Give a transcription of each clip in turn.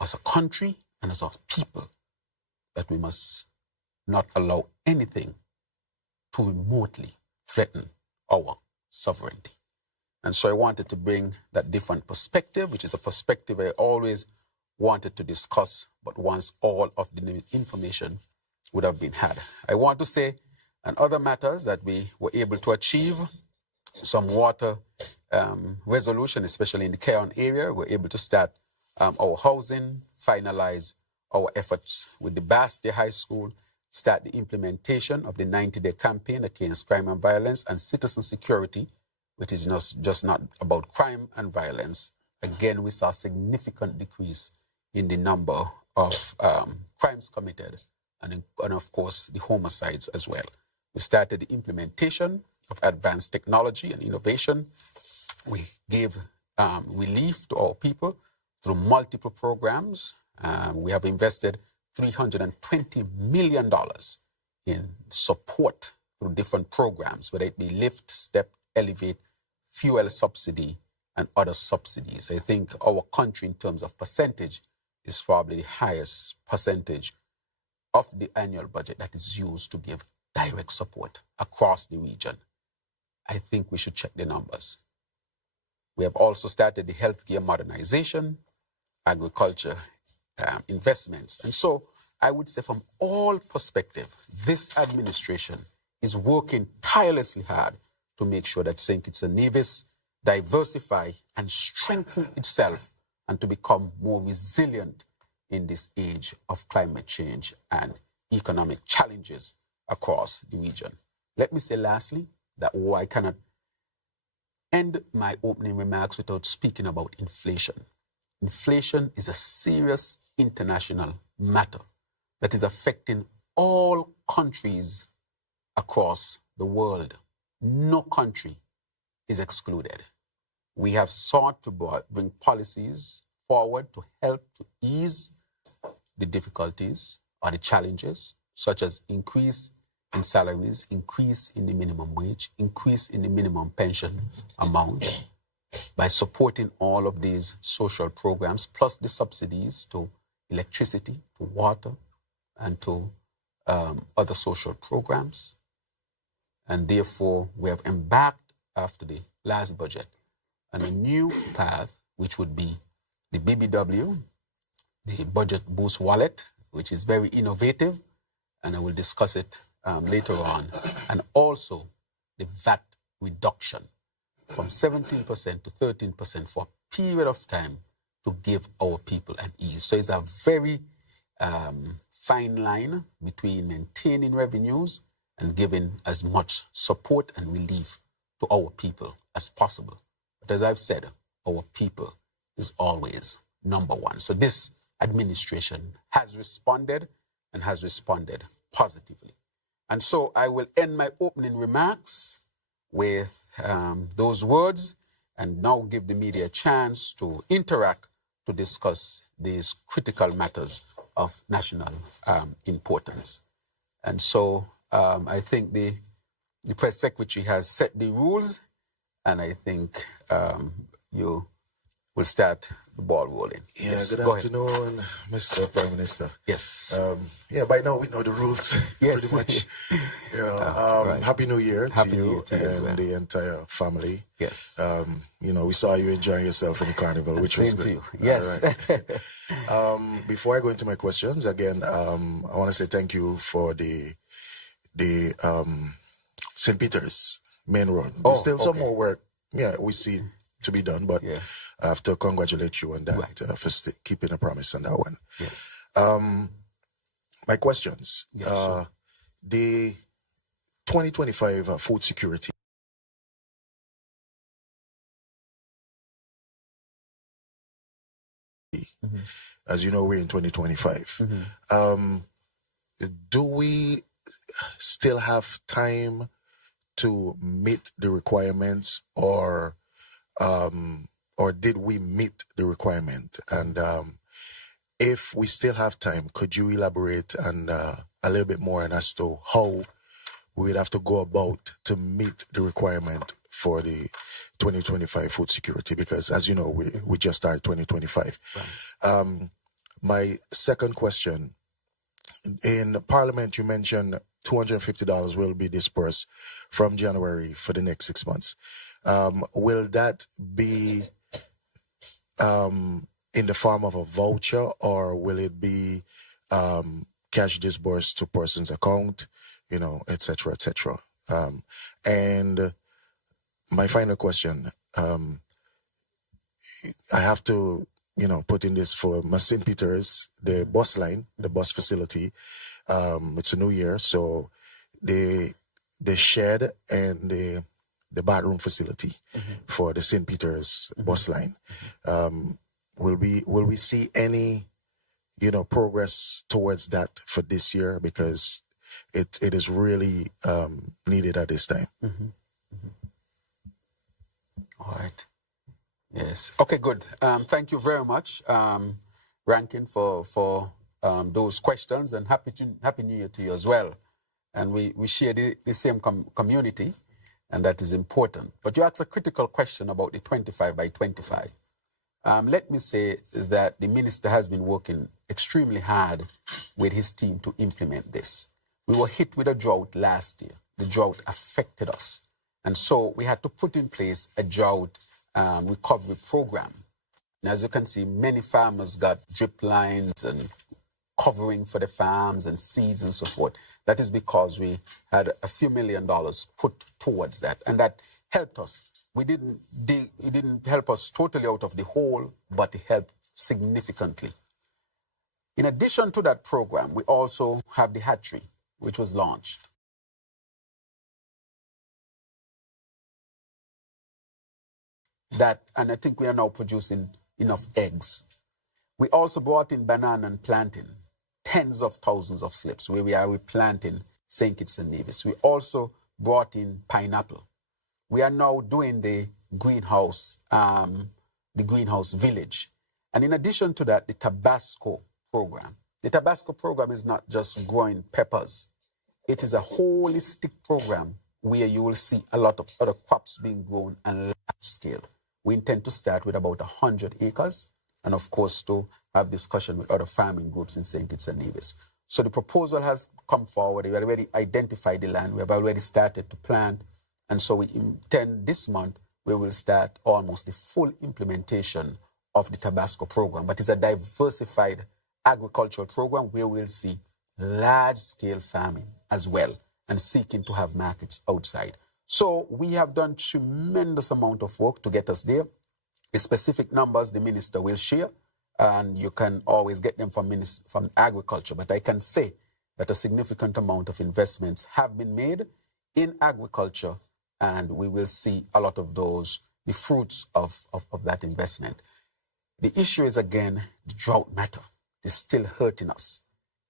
as a country and as a people that we must not allow anything to remotely threaten our sovereignty. And so I wanted to bring that different perspective, which is a perspective I always wanted to discuss, but once all of the information would have been had. I want to say, and other matters that we were able to achieve, some water resolution, especially in the Cairn area. We're able to start our housing, finalize our efforts with the Bastia High School, start the implementation of the 90-day campaign against crime and violence and citizen security, which is just not about crime and violence. Again, we saw a significant decrease in the number of crimes committed and of course, the homicides as well. We started the implementation of advanced technology and innovation. We gave relief to our people through multiple programs. We have invested $320 million in support through different programs, whether it be Lift, Step, Elevate, fuel subsidy, and other subsidies. I think our country, in terms of percentage, is probably the highest percentage of the annual budget that is used to give direct support across the region. I think we should check the numbers. We have also started the healthcare modernization, agriculture investments. And so I would say from all perspectives, this administration is working tirelessly hard to make sure that St. Kitts and Nevis diversify and strengthen itself and to become more resilient in this age of climate change and economic challenges across the region. Let me say lastly that I cannot end my opening remarks without speaking about inflation. Inflation is a serious international matter that is affecting all countries across the world. No country is excluded. We have sought to bring policies forward to help to ease the difficulties or the challenges, such as increase in salaries, increase in the minimum wage, increase in the minimum pension amount, by supporting all of these social programs, plus the subsidies to electricity, to water, and to other social programs. And therefore, we have embarked after the last budget on a new path, which would be the BBW, the Budget Boost Wallet, which is very innovative, and I will discuss it later on, and also the VAT reduction from 17% to 13% for a period of time to give our people an ease. So it's a very fine line between maintaining revenues and giving as much support and relief to our people as possible. But as I've said, our people is always number one. So this administration has responded and has responded positively. And so I will end my opening remarks with those words and now give the media a chance to interact to discuss these critical matters of national importance. And so I think the press secretary has set the rules, and I think you will start the ball rolling. Yeah, yes, good afternoon, Mr. Prime Minister. Yes. Yeah, by now we know the rules, yes. pretty much. You know, right. Happy New Year Happy to you Year to you and well. the entire family. Yes. You know, we saw you enjoying yourself in the carnival, which was good. To you. Yes. Right. Before I go into my questions, again, I want to say thank you for the St. Peter's main road. There's still some more work, we see to be done, but I have to congratulate you on that for keeping a promise on that one. Yes. My questions. Yes, sure. The 2025 food security. Mm-hmm. As you know, we're in 2025. Mm-hmm. Do we still have time to meet the requirements, or did we meet the requirement? And if we still have time, could you elaborate and a little bit more on as to how we would have to go about to meet the requirement for the 2025 food security? Because as you know, we just started 2025. Right. My second question, in Parliament, you mentioned $250 will be dispersed from January for the next 6 months. Will that be in the form of a voucher, or will it be cash disbursed to person's account, et cetera, et cetera? And my final question, I have to, put in this for my St. Peter's, the bus line, the bus facility. It's a new year, so the shed and the bathroom facility for the St. Peter's bus line. Will we see any, progress towards that for this year, because it is really needed at this time? All right. Yes. Okay, good. Thank you very much, Rankin, for those questions, and Happy New Year to you as well. And we share the same community, and that is important. But you asked a critical question about the 25 by 25. Let me say that the minister has been working extremely hard with his team to implement this. We were hit with a drought last year. The drought affected us. And so we had to put in place a drought recovery program. And as you can see, many farmers got drip lines and covering for the farms and seeds and so forth. That is because we had a few $1 million put towards that. And that helped us. It didn't help us totally out of the hole, but it helped significantly. In addition to that program, we also have the hatchery, which was launched. And I think we are now producing enough eggs. We also brought in banana and planting, tens of thousands of slips, where we are replanting St. Kitts and Nevis. We also brought in pineapple. We are now doing the greenhouse village. And in addition to that, the Tabasco program. The Tabasco program is not just growing peppers. It is a holistic program where you will see a lot of other crops being grown and large scale. We intend to start with about 100 acres, and of course to have discussion with other farming groups in St. Kitts and Nevis. So the proposal has come forward. We have already identified the land. We have already started to plant. And so we intend this month, we will start almost the full implementation of the Tabasco program. But it's a diversified agricultural program where we'll see large-scale farming as well and seeking to have markets outside. So we have done tremendous amount of work to get us there. The specific numbers the minister will share, and you can always get them from agriculture. But I can say that a significant amount of investments have been made in agriculture, and we will see a lot of those, the fruits of that investment. The issue is, again, the drought matter. It's still hurting us.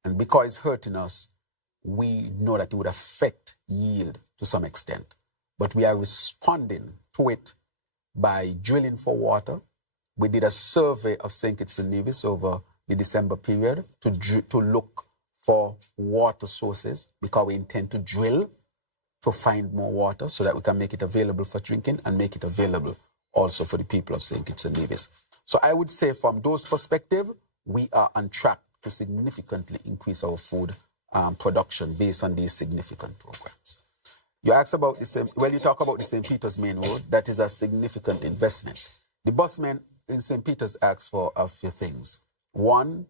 And because it's hurting us, we know that it would affect yield to some extent. But we are responding to it by drilling for water. We did a survey of St. Kitts and Nevis over the December period to look for water sources, because we intend to drill to find more water so that we can make it available for drinking and make it available also for the people of St. Kitts and Nevis. So I would say from those perspectives, we are on track to significantly increase our food production based on these significant programs. You ask about you talk about the St. Peter's Main Road. That is a significant investment. The busmen in St. Peter's asked for a few things. One,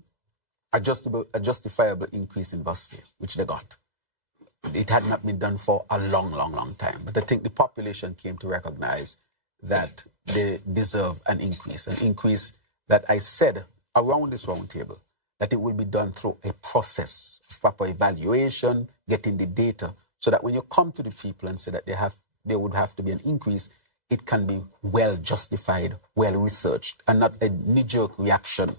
a justifiable increase in bus fare, which they got. It had not been done for a long, long, long time. But I think the population came to recognize that they deserve an increase that I said around this roundtable, that it will be done through a process of proper evaluation, getting the data, so that when you come to the people and say that there would have to be an increase, it can be well justified, well researched, and not a knee-jerk reaction.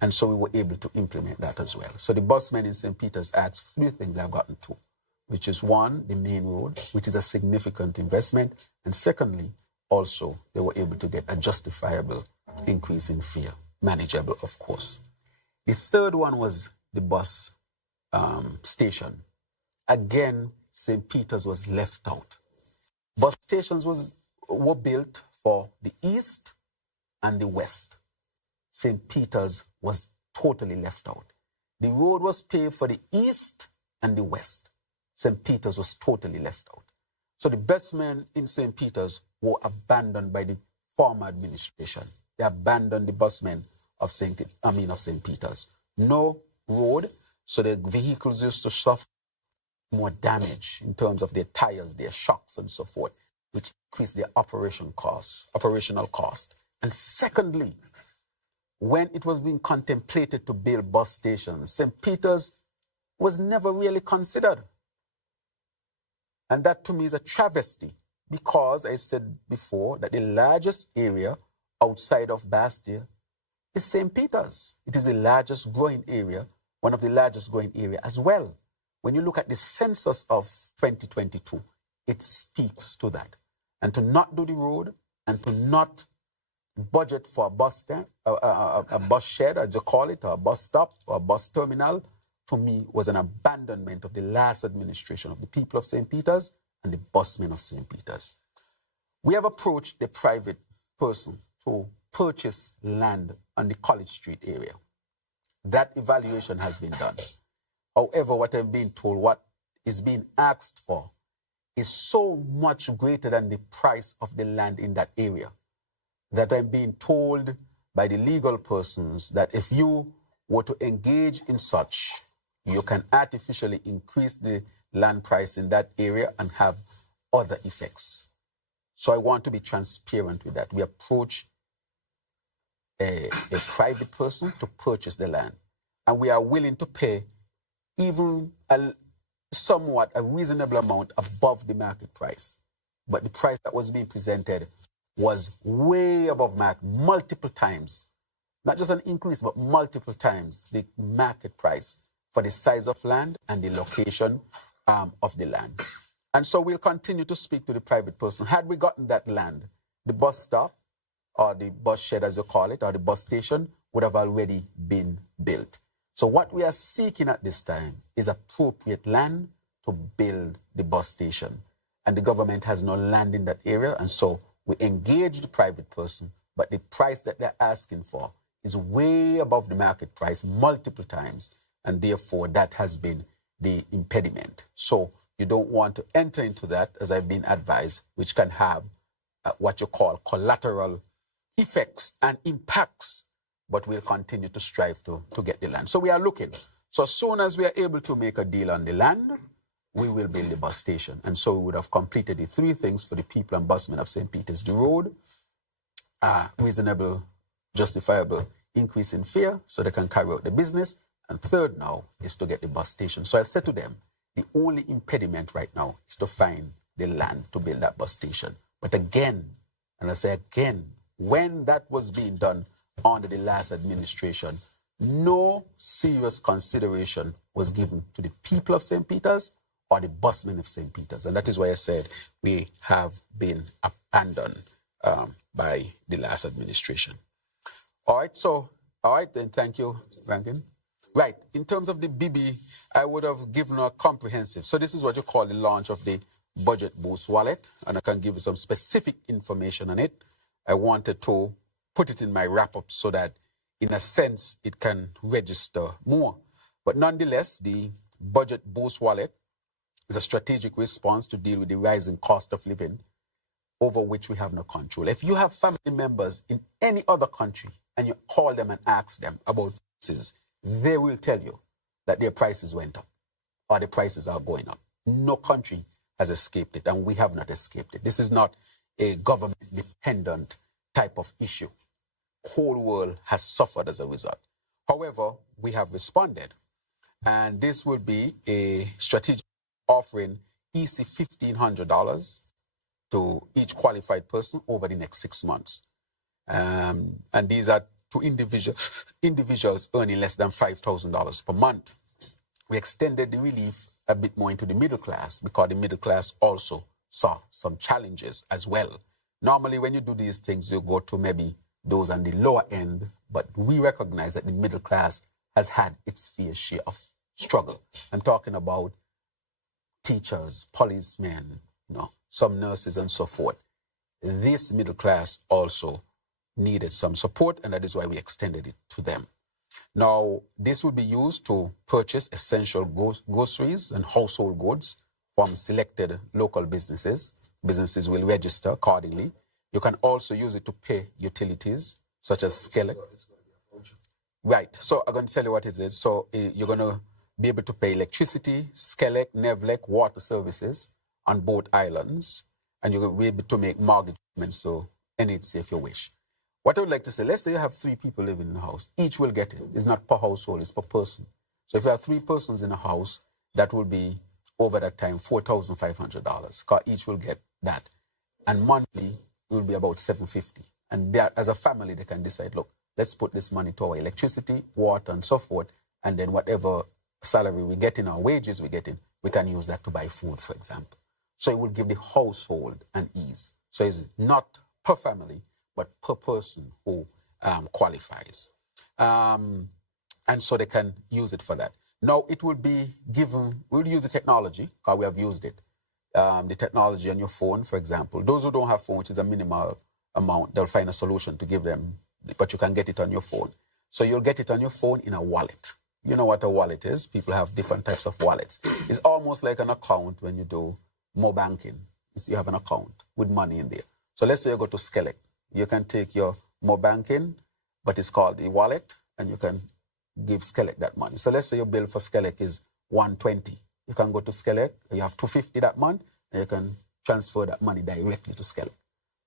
And so we were able to implement that as well. So the busmen in St. Peter's asked 3 things I've gotten to, which is 1, the main road, which is a significant investment. And secondly, also, they were able to get a justifiable increase in fare, manageable, of course. The third one was the bus station. Again, St. Peter's was left out. Bus stations were built for the east and the west. St. Peter's was totally left out. The road was paved for the east and the west. St. Peter's was totally left out. So the best men in St. Peter's were abandoned by the former administration. They abandoned the busmen of St. Peter's. No road, so the vehicles used to suffer more damage in terms of their tires, their shocks, and so forth, which increased their operational cost. And secondly, when it was being contemplated to build bus stations, St. Peter's was never really considered. And that to me is a travesty, because I said before that the largest area outside of Bastia is St. Peter's. It is the largest growing area, one of the largest growing area as well. When you look at the census of 2022, it speaks to that. And to not do the road and to not budget for a bus stand, a bus shed, as you call it, or a bus stop, or a bus terminal, to me was an abandonment of the last administration of the people of St. Peter's and the busmen of St. Peter's. We have approached the private person to purchase land on the College Street area. That evaluation has been done. However, what I've been told, what is being asked for, is so much greater than the price of the land in that area, that I'm being told by the legal persons that if you were to engage in such, you can artificially increase the land price in that area and have other effects. So I want to be transparent with that. We approach a private person to purchase the land, and we are willing to pay even a reasonable amount above the market price. But the price that was being presented was way above market, multiple times. Not just an increase, but multiple times the market price for the size of land and the location of the land. And so we'll continue to speak to the private person. Had we gotten that land, the bus stop, or the bus shed as you call it, or the bus station would have already been built. So what we are seeking at this time is appropriate land to build the bus station. And the government has no land in that area, and so we engage the private person, but the price that they're asking for is way above the market price multiple times, and therefore that has been the impediment. So you don't want to enter into that, as I've been advised, which can have what you call collateral effects and impacts, but we'll continue to strive to get the land. So we are looking. So as soon as we are able to make a deal on the land, we will build the bus station. And so we would have completed the three things for the people and busmen of St. Peter's: the road, reasonable, justifiable increase in fare so they can carry out the business. And third now is to get the bus station. So I said to them, the only impediment right now is to find the land to build that bus station. But again, and I say again, when that was being done under the last administration, no serious consideration was given to the people of St. Peter's or the busmen of St. Peter's. And that is why I said we have been abandoned by the last administration. All right, then thank you, Rankin. Right, in terms of the BB, I would have given a comprehensive. So this is what you call the launch of the Budget Boost wallet, and I can give you some specific information on it. I wanted to put it in my wrap-up so that, in a sense, it can register more. But nonetheless, the Budget Boost wallet is a strategic response to deal with the rising cost of living over which we have no control. If you have family members in any other country and you call them and ask them about prices, they will tell you that their prices went up or the prices are going up. No country has escaped it, and we have not escaped it. This is not a government-dependent type of issue. The whole world has suffered as a result. However, we have responded, and this will be a strategic offering easy $1,500 to each qualified person over the next 6 months. And these are to individuals earning less than $5,000 per month. We extended the relief a bit more into the middle class because the middle class also saw some challenges as well. Normally, when you do these things, you go to maybe those on the lower end, but we recognize that the middle class has had its fair share of struggle. I'm talking about teachers, policemen, some nurses and so forth. This middle class also needed some support, and that is why we extended it to them. Now, this will be used to purchase essential groceries and household goods from selected local businesses. Businesses will register accordingly. You can also use it to pay utilities, such as Skellig. Right. So I'm going to tell you what it is. So you're going to be able to pay electricity, Skellig, Nevlec, water services on both islands, and you're going to be able to make mortgage payments to any if you wish. What I would like to say, let's say you have 3 people living in the house. Each will get it. It's not per household, it's per person. So if you have 3 persons in a house, that will be, over that time, $4,500, because each will get that. And monthly, it will be about $750. And as a family, they can decide, look, let's put this money to our electricity, water, and so forth, and then whatever salary we get in, our wages we get in, we can use that to buy food, for example. So it will give the household an ease. So it's not per family, but per person who qualifies. And so they can use it for that. Now, it will be given, we'll use the technology, because we have used it. The technology on your phone, for example. Those who don't have phone, which is a minimal amount, they'll find a solution to give them, but you can get it on your phone. So you'll get it on your phone in a wallet. You know what a wallet is? People have different types of wallets. It's almost like an account when you do more banking. You have an account with money in there. So let's say you go to Skellig. You can take your more banking, but it's called the wallet, and you can give Skellig that money. So let's say your bill for Skellig is $120. You can go to Skellig, you have $250 that month, and you can transfer that money directly to Skellig.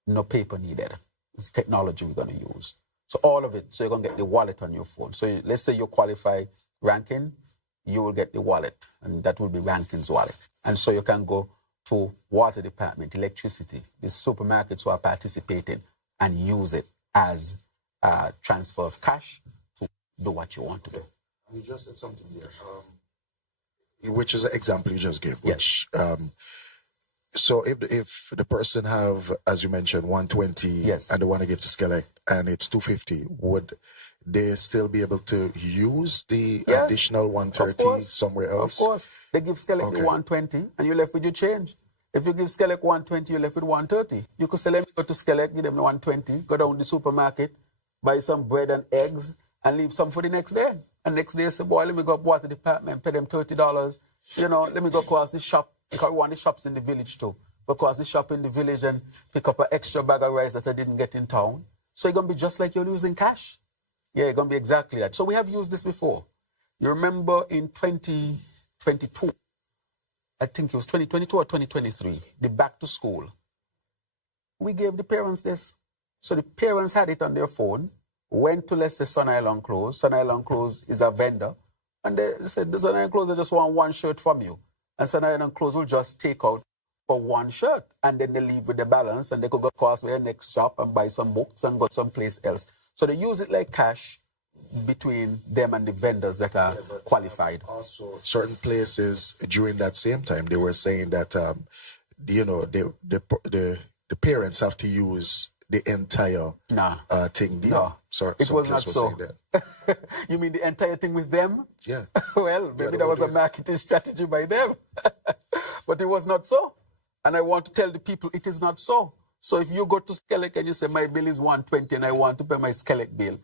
No paper needed. It's technology we're going to use. So all of it, so you're going to get the wallet on your phone. So let's say you qualify Rankin, you will get the wallet, and that will be Rankin's wallet. And so you can go to water department, electricity, the supermarkets who are participating, and use it as a transfer of cash to do what you want to do. You just said something here, which is an example you just gave. Which, yes. So if the person have, as you mentioned, 120, yes, and they want to give to Skellig, and it's 250, would they still be able to use the additional 130 somewhere else? Of course. They give Skellig the 120, and you're left with your change. If you give Skellig 120, you're left with 130. You could say, let me go to Skellig, give them the 120, go down to the supermarket, buy some bread and eggs, and leave some for the next day. And next day, say, boy, let me go up water department, pay them $30. You know, let me go across the shop, because we want the shops in the village too. Go across the shop in the village and pick up an extra bag of rice that I didn't get in town. So you're going to be just like you're using cash. Yeah, you're going to be exactly that. So we have used this before. You remember in 2022, I think it was 2022 or 2023, the back to school. We gave the parents this. So the parents had it on their phone, went to, let's say, Sun Island Clothes. Sun Island Clothes is a vendor. And they said, the Sun Island Clothes, I just want one shirt from you. And Sun Island Clothes will just take out for one shirt. And then they leave with the balance, and they could go across to their next shop and buy some books and go someplace else. So they use it like cash between them and the vendors that are qualified. Also, certain places during that same time, they were saying that, the parents have to use the entire thing. No, sorry, it was not so. You mean the entire thing with them? Yeah. Well, maybe that was a marketing strategy by them. But it was not so. And I want to tell the people it is not so. So if you go to Skellig and you say, my bill is 120 and I want to pay my Skellig bill,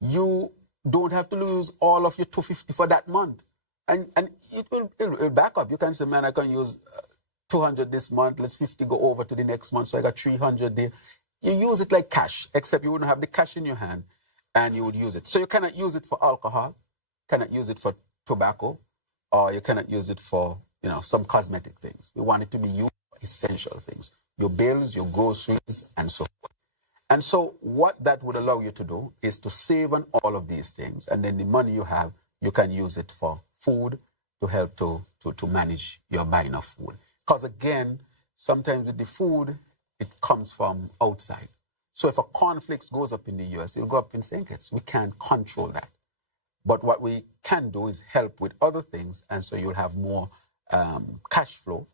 you don't have to lose all of your 250 for that month. And it will back up. You can say, man, I can use 200 this month. Let's 50 go over to the next month. So I got 300 there. You use it like cash, except you wouldn't have the cash in your hand and you would use it. So you cannot use it for alcohol, cannot use it for tobacco, or you cannot use it for, some cosmetic things. We want it to be used for essential things. Your bills, your groceries, and so forth. And so what that would allow you to do is to save on all of these things. And then the money you have, you can use it for food to help to manage your buying of food. Because again, sometimes with the food, it comes from outside. So if a conflict goes up in the US, it'll go up in St. Kitts. We can't control that. But what we can do is help with other things. And so you'll have more cash flow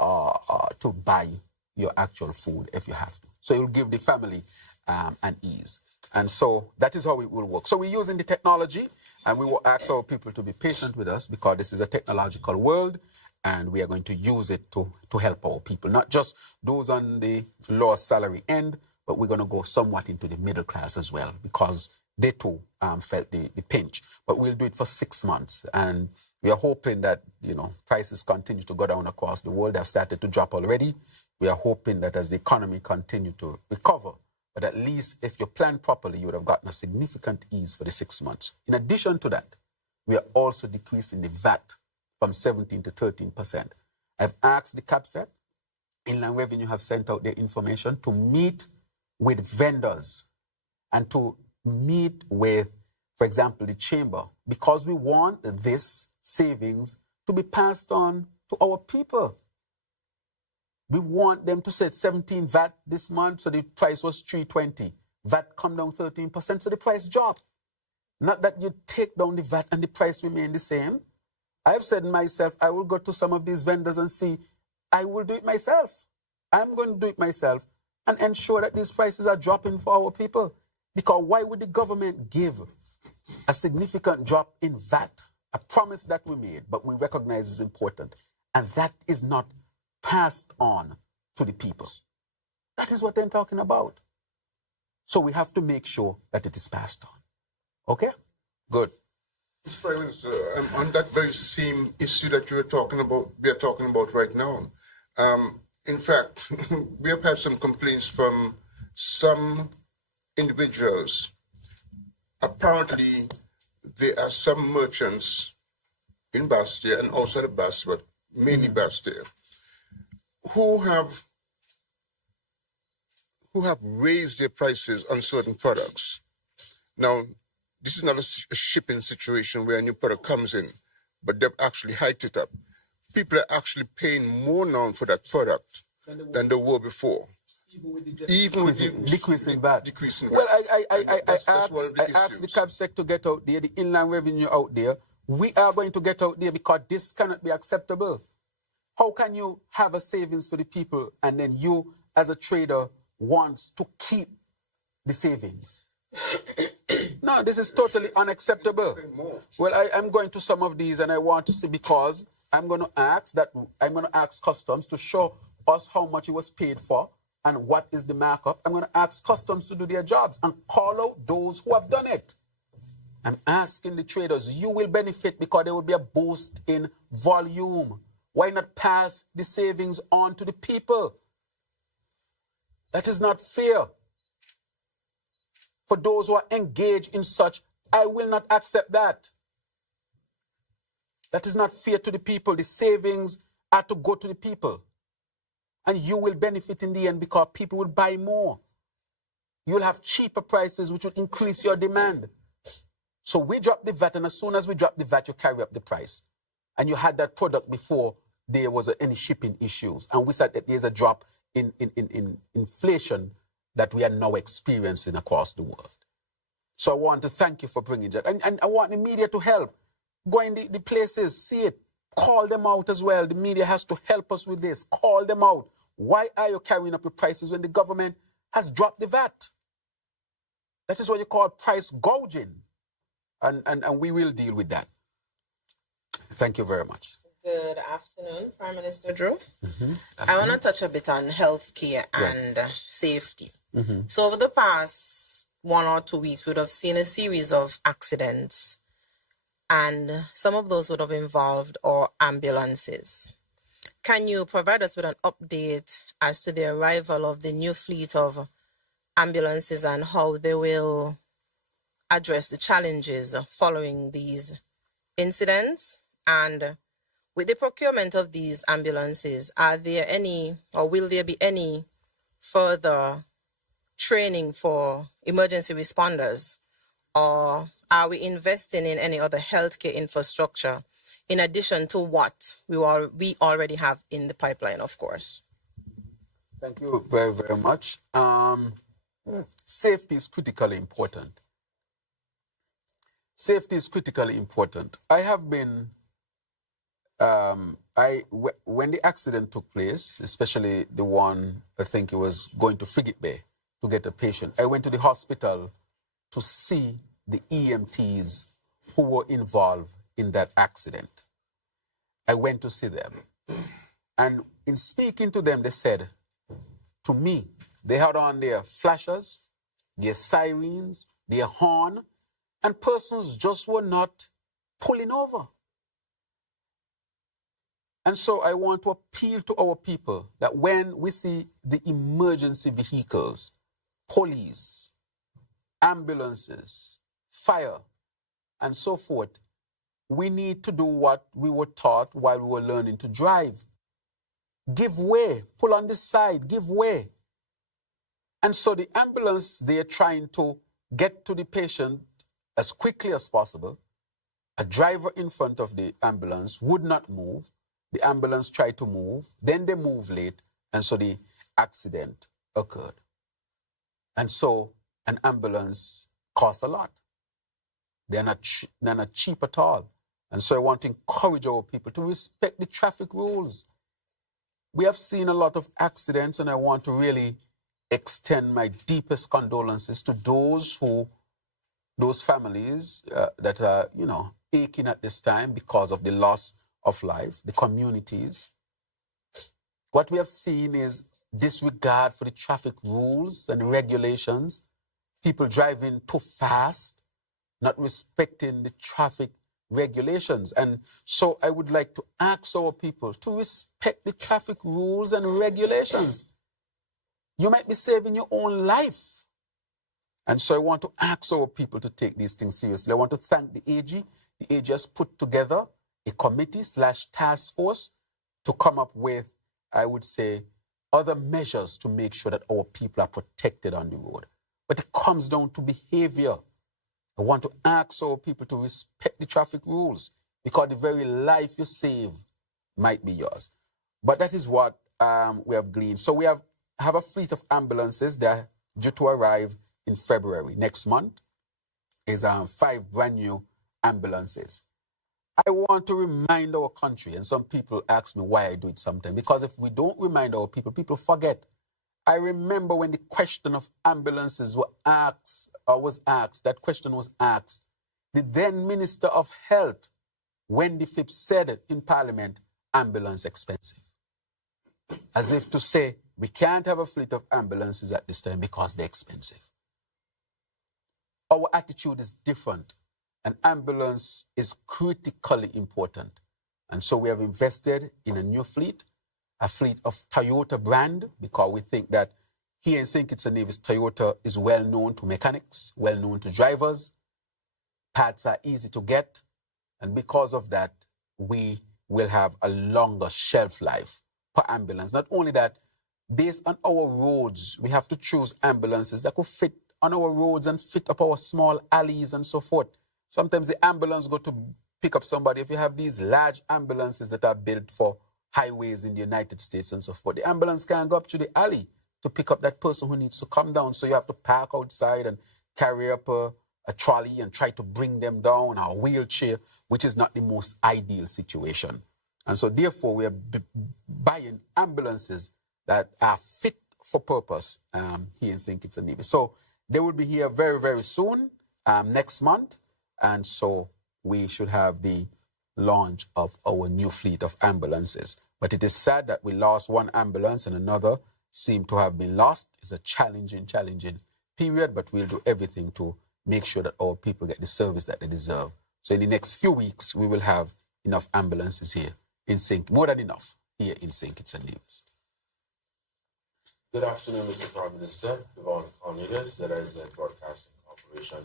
to buy your actual food if you have to. So you'll give the family an ease. And so that is how it will work. So we're using the technology, and we will ask our people to be patient with us because this is a technological world, and we are going to use it to help our people, not just those on the lower salary end, but we're going to go somewhat into the middle class as well, because they too felt the pinch. But we'll do it for 6 months. And we are hoping that, prices continue to go down across the world. They've started to drop already. We are hoping that as the economy continues to recover, but at least if you plan properly, you would have gotten a significant ease for the 6 months. In addition to that, we are also decreasing the VAT from 17 to 13%. I've asked the CAPSET, Inland Revenue have sent out their information to meet with vendors and to meet with, for example, the chamber, because we want this savings to be passed on to our people. We want them to set 17 VAT this month, so the price was $3.20. VAT come down 13%, so the price dropped. Not that you take down the VAT and the price remain the same. I've said myself, I will go to some of these vendors and see, I will do it myself. I'm going to do it myself and ensure that these prices are dropping for our people. Because why would the government give a significant drop in VAT, a promise that we made, but we recognize is important, and that is not passed on to the people? That is what they're talking about. So we have to make sure that it is passed on. Okay? Good. Mr. Prime Minister, on that very same issue that we are talking about right now, in fact, we have had some complaints from some individuals. Apparently, there are some merchants in Bastia and outside of Bastia, but mainly Bastia, who have raised their prices on certain products. Now, this is not a shipping situation where a new product comes in, but they've actually hiked it up. People are actually paying more now for that product than they were before. Even with the decreasing VAT. Well, I asked the CAPSEC to get out there, the Inland Revenue out there. We are going to get out there because this cannot be acceptable. How can you have a savings for the people and then you, as a trader, wants to keep the savings? No, this is totally unacceptable. Well, I'm going to some of these and I want to see, because I'm going to ask customs to show us how much it was paid for and what is the markup. I'm going to ask customs to do their jobs and call out those who have done it. I'm asking the traders, you will benefit because there will be a boost in volume. Why not pass the savings on to the people? That is not fair. For those who are engaged in such, I will not accept that. That is not fair to the people. The savings are to go to the people. And you will benefit in the end because people will buy more. You'll have cheaper prices, which will increase your demand. So we drop the VAT, and as soon as we drop the VAT, you carry up the price. And you had that product before there was any shipping issues. And we said that there's a drop in inflation that we are now experiencing across the world. So I want to thank you for bringing that. And I want the media to help. Go in the places, see it, call them out as well. The media has to help us with this. Call them out. Why are you carrying up your prices when the government has dropped the VAT? That is what you call price gouging. And we will deal with that. Thank you very much. Good afternoon, Prime Minister Drew. I want to touch a bit on healthcare and safety. So over the past 1 or 2 weeks, we would have seen a series of accidents, and some of those would have involved our ambulances. Can you provide us with an update as to the arrival of the new fleet of ambulances and how they will address the challenges following these incidents? And with the procurement of these ambulances, are there any, or will there be any further training for emergency responders? Or are we investing in any other healthcare infrastructure in addition to what we already have in the pipeline, of course? Thank you very, very much. Safety is critically important. Safety is critically important. I have been, when the accident took place, especially the one, I think it was going to Frigate Bay to get a patient, I went to the hospital to see the EMTs who were involved in that accident. I went to see them. And in speaking to them, they said to me, they had on their flashers, their sirens, their horn, and persons just were not pulling over. And so I want to appeal to our people that when we see the emergency vehicles, police, ambulances, fire, and so forth, we need to do what we were taught while we were learning to drive. Give way, pull on the side, give way. And so the ambulance, they are trying to get to the patient as quickly as possible. A driver in front of the ambulance would not move. The ambulance tried to move, then they moved late, and so the accident occurred. And so an ambulance costs a lot. They're not cheap at all. And so I want to encourage our people to respect the traffic rules. We have seen a lot of accidents, and I want to really extend my deepest condolences to those families that are, aching at this time because of the loss of life, the communities. What we have seen is disregard for the traffic rules and regulations, people driving too fast, not respecting the traffic regulations. And so I would like to ask our people to respect the traffic rules and regulations. You might be saving your own life. And so I want to ask our people to take these things seriously. I want to thank the AG. The AG has put together a committee/task force to come up with, I would say, other measures to make sure that our people are protected on the road. But it comes down to behavior. I want to ask our people to respect the traffic rules because the very life you save might be yours. But that is what we have gleaned. So we have a fleet of ambulances that are due to arrive in February. Next month is 5 brand new ambulances. I want to remind our country, and some people ask me why I do it sometimes, because if we don't remind our people, people forget. I remember when the question of ambulances was asked, that question was asked. The then Minister of Health, Wendy Phipps, said in Parliament, ambulance expensive. As if to say, we can't have a fleet of ambulances at this time because they're expensive. Our attitude is different. An ambulance is critically important. And so we have invested in a new fleet, a fleet of Toyota brand, because we think that here in St. Kitts and Nevis, Toyota is well known to mechanics, well known to drivers. Parts are easy to get. And because of that, we will have a longer shelf life per ambulance. Not only that, based on our roads, we have to choose ambulances that will fit on our roads and fit up our small alleys and so forth. Sometimes the ambulance go to pick up somebody. If you have these large ambulances that are built for highways in the United States and so forth, the ambulance can't go up to the alley to pick up that person who needs to come down. So you have to park outside and carry up a trolley and try to bring them down, or a wheelchair, which is not the most ideal situation. And so therefore, we are buying ambulances that are fit for purpose here in St. Kitts and Nevis. So they will be here very, very soon, next month. And so we should have the launch of our new fleet of ambulances. But it is sad that we lost one ambulance and another seemed to have been lost. It's a challenging period, but we'll do everything to make sure that our people get the service that they deserve. So in the next few weeks, we will have enough ambulances here in more than enough here in St. Kitts and Nevis. Good afternoon, Mr. Prime Minister. Devon Cornelius, ZIZ Broadcasting Corporation.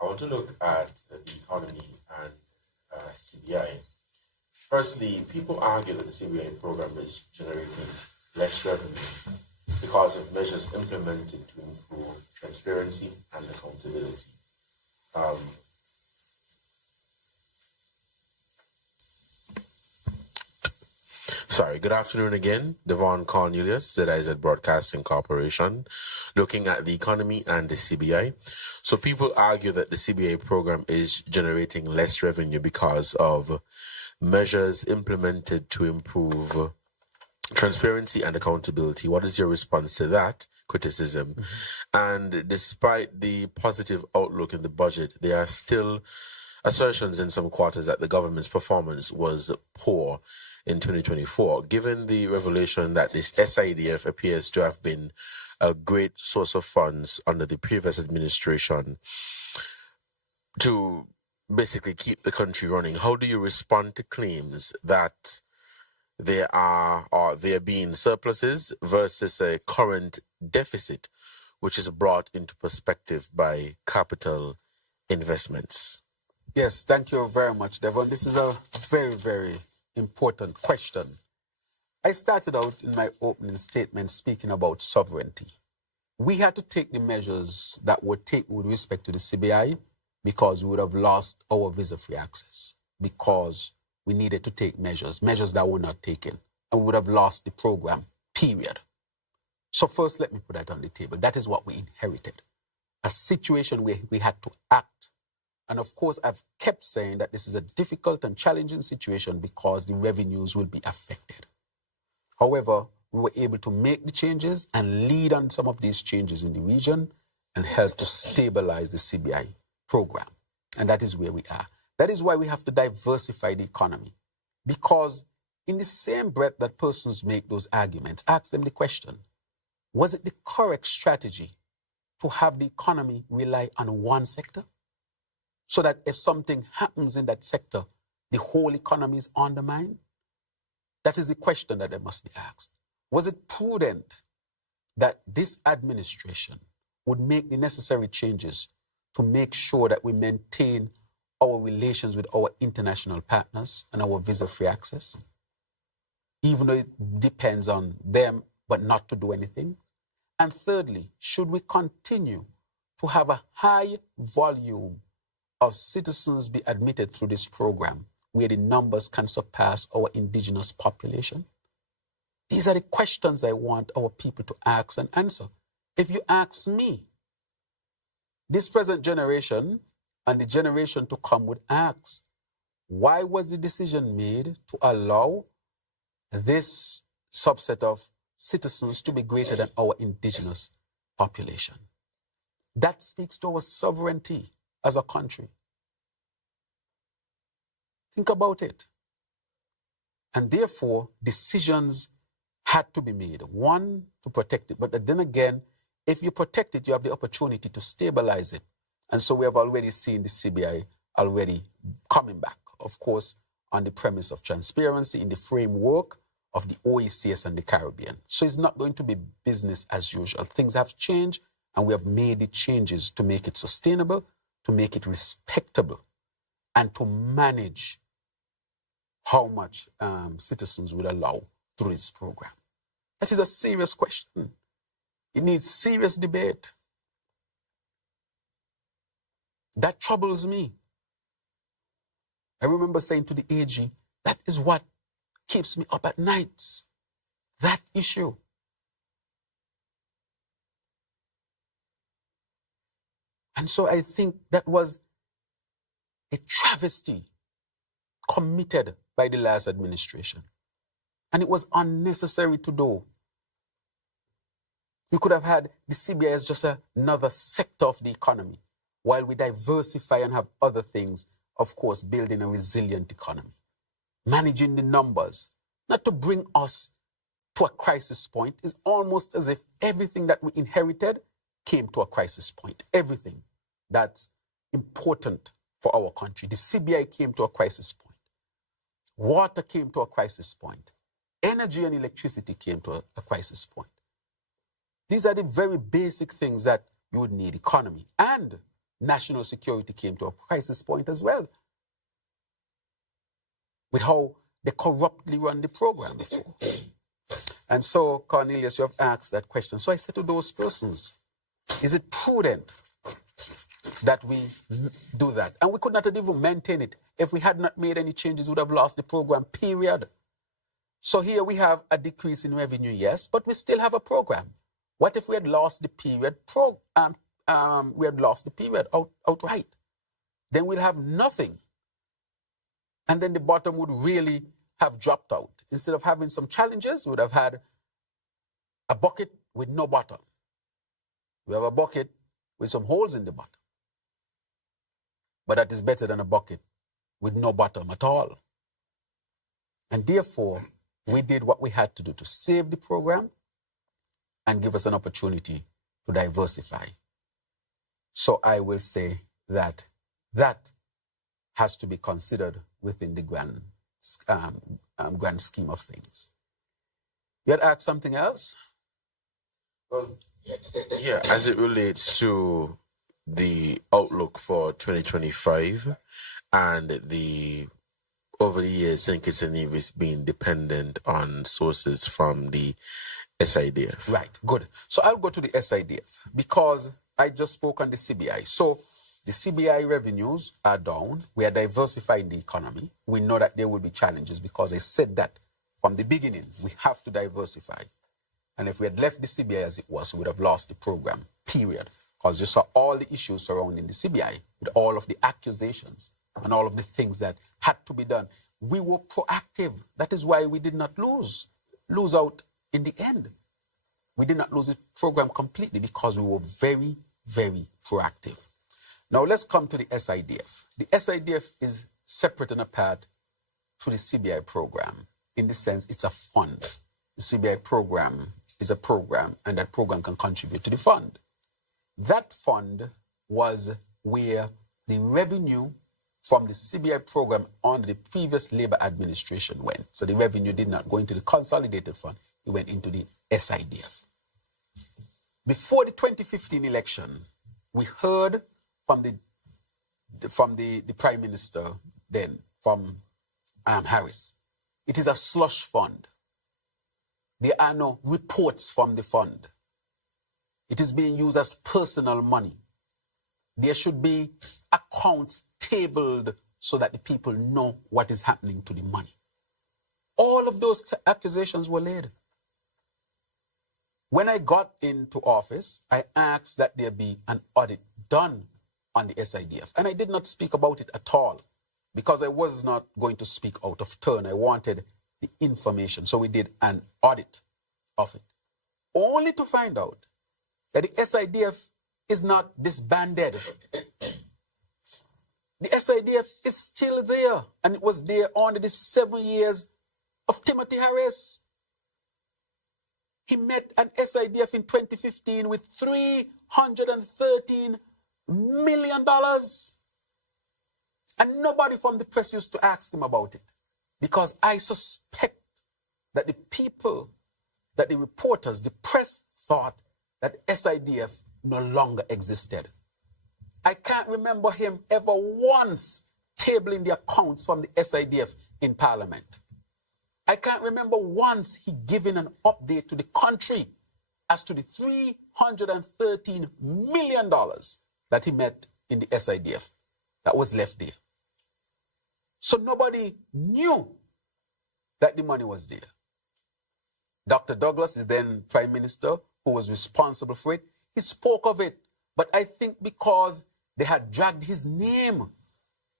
I want to look at the economy and CBI. Firstly, people argue that the CBI program is generating less revenue because of measures implemented to improve transparency and accountability. Good afternoon again. Devon Cornelius, ZIZ Broadcasting Corporation, looking at the economy and the CBI. So people argue that the CBI program is generating less revenue because of measures implemented to improve transparency and accountability. What is your response to that criticism? Mm-hmm. And despite the positive outlook in the budget, there are still assertions in some quarters that the government's performance was poor in 2024, given the revelation that this SIDF appears to have been a great source of funds under the previous administration to basically keep the country running. How do you respond to claims that there being surpluses versus a current deficit, which is brought into perspective by capital investments? Yes, thank you very much, Devon. This is a very, very important question. I started out in my opening statement speaking about sovereignty. We had to take the measures that were taken with respect to the CBI because we would have lost our visa-free access, because we needed to take measures that were not taken, and we would have lost the program, period. So first, let me put that on the table. That is what we inherited, a situation where we had to act. And of course, I've kept saying that this is a difficult and challenging situation because the revenues will be affected. However, we were able to make the changes and lead on some of these changes in the region and help to stabilize the CBI program. And that is where we are. That is why we have to diversify the economy. Because in the same breath that persons make those arguments, ask them the question, was it the correct strategy to have the economy rely on one sector? So that if something happens in that sector, the whole economy is undermined? That is the question that must be asked. Was it prudent that this administration would make the necessary changes to make sure that we maintain our relations with our international partners and our visa-free access, even though it depends on them, but not to do anything? And thirdly, should we continue to have a high volume of citizens be admitted through this program where the numbers can surpass our indigenous population? These are the questions I want our people to ask and answer. If you ask me, this present generation and the generation to come would ask, why was the decision made to allow this subset of citizens to be greater than our indigenous population? That speaks to our sovereignty as a country. Think about it. And therefore, decisions had to be made. One, to protect it. But then again, if you protect it, you have the opportunity to stabilize it. And so we have already seen the CBI already coming back, of course, on the premise of transparency in the framework of the OECS and the Caribbean. So it's not going to be business as usual. Things have changed, and we have made the changes to make it sustainable, to make it respectable, and to manage how much citizens would allow through this program. That is a serious question. It needs serious debate. That troubles me. I remember saying to the AG, that is what keeps me up at nights. That issue. And so I think that was a travesty committed by the last administration. And it was unnecessary to do. You could have had the CBI as just another sector of the economy, while we diversify and have other things, of course, building a resilient economy, managing the numbers, not to bring us to a crisis point. It's almost as if everything that we inherited came to a crisis point. Everything that's important for our country. The CBI came to a crisis point. Water came to a crisis point. Energy and electricity came to a crisis point. These are the very basic things that you would need. Economy and national security came to a crisis point as well, with how they corruptly run the program before. And so, Cornelius, you have asked that question. So I said to those persons, is it prudent that we do that? And we could not have even maintained it. If we had not made any changes, we would have lost the program, period. So here we have a decrease in revenue, yes, but we still have a program. What if we had lost the period? We had lost the period outright. Then we'll have nothing. And then the bottom would really have dropped out. Instead of having some challenges, we would have had a bucket with no bottom. We have a bucket with some holes in the bottom. But that is better than a bucket with no bottom at all. And therefore, we did what we had to do to save the program and give us an opportunity to diversify. So I will say that that has to be considered within the grand scheme of things. You had asked something else? Well, yeah, as it relates to the outlook for 2025 and the over the years, St. Kitts and Nevis being dependent on sources from the SIDF. Right, good. So I'll go to the SIDF because I just spoke on the CBI. So the CBI revenues are down. We are diversifying the economy. We know that there will be challenges because I said that from the beginning, we have to diversify. And if we had left the CBI as it was, we would have lost the program, period. Because you saw all the issues surrounding the CBI with all of the accusations and all of the things that had to be done. We were proactive. That is why we did not lose out in the end. We did not lose the program completely because we were very, very proactive. Now let's come to the SIDF. The SIDF is separate and apart to the CBI program. In the sense, it's a fund. The CBI program is a program, and that program can contribute to the fund. That fund was where the revenue from the CBI program under the previous Labour administration went. So the revenue did not go into the consolidated fund, it went into the SIDF. Before the 2015 election, we heard from the Prime Minister then, from Harris, it is a slush fund. There are no reports from the fund. It is being used as personal money. There should be accounts tabled so that the people know what is happening to the money. All of those accusations were laid. When I got into office, I asked that there be an audit done on the SIDF. And I did not speak about it at all because I was not going to speak out of turn. I wanted the information. So we did an audit of it, only to find out that the SIDF is not disbanded. The SIDF is still there, and it was there under the 7 years of Timothy Harris. He met an SIDF in 2015 with $313 million. And nobody from the press used to ask him about it, because I suspect that the people, that the reporters, the press thought that SIDF no longer existed. I can't remember him ever once tabling the accounts from the SIDF in Parliament. I can't remember once he giving an update to the country as to the $313 million that he met in the SIDF that was left there. So nobody knew that the money was there. Dr. Douglas, is then Prime Minister, who was responsible for it, he spoke of it. But I think because they had dragged his name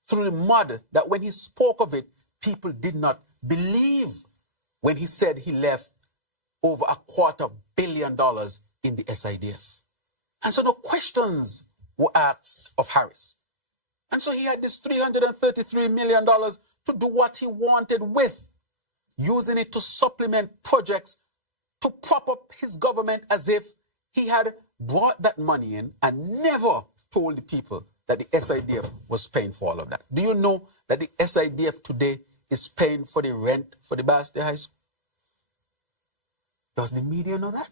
through the mud, that when he spoke of it, people did not believe when he said he left over $250 million in the SIDF. And so no questions were asked of Harris. And so he had this $333 million to do what he wanted with, using it to supplement projects to prop up his government as if he had brought that money in and never told the people that the SIDF was paying for all of that. Do you know that the SIDF today is paying for the rent for the Barstow High School? Does the media know that?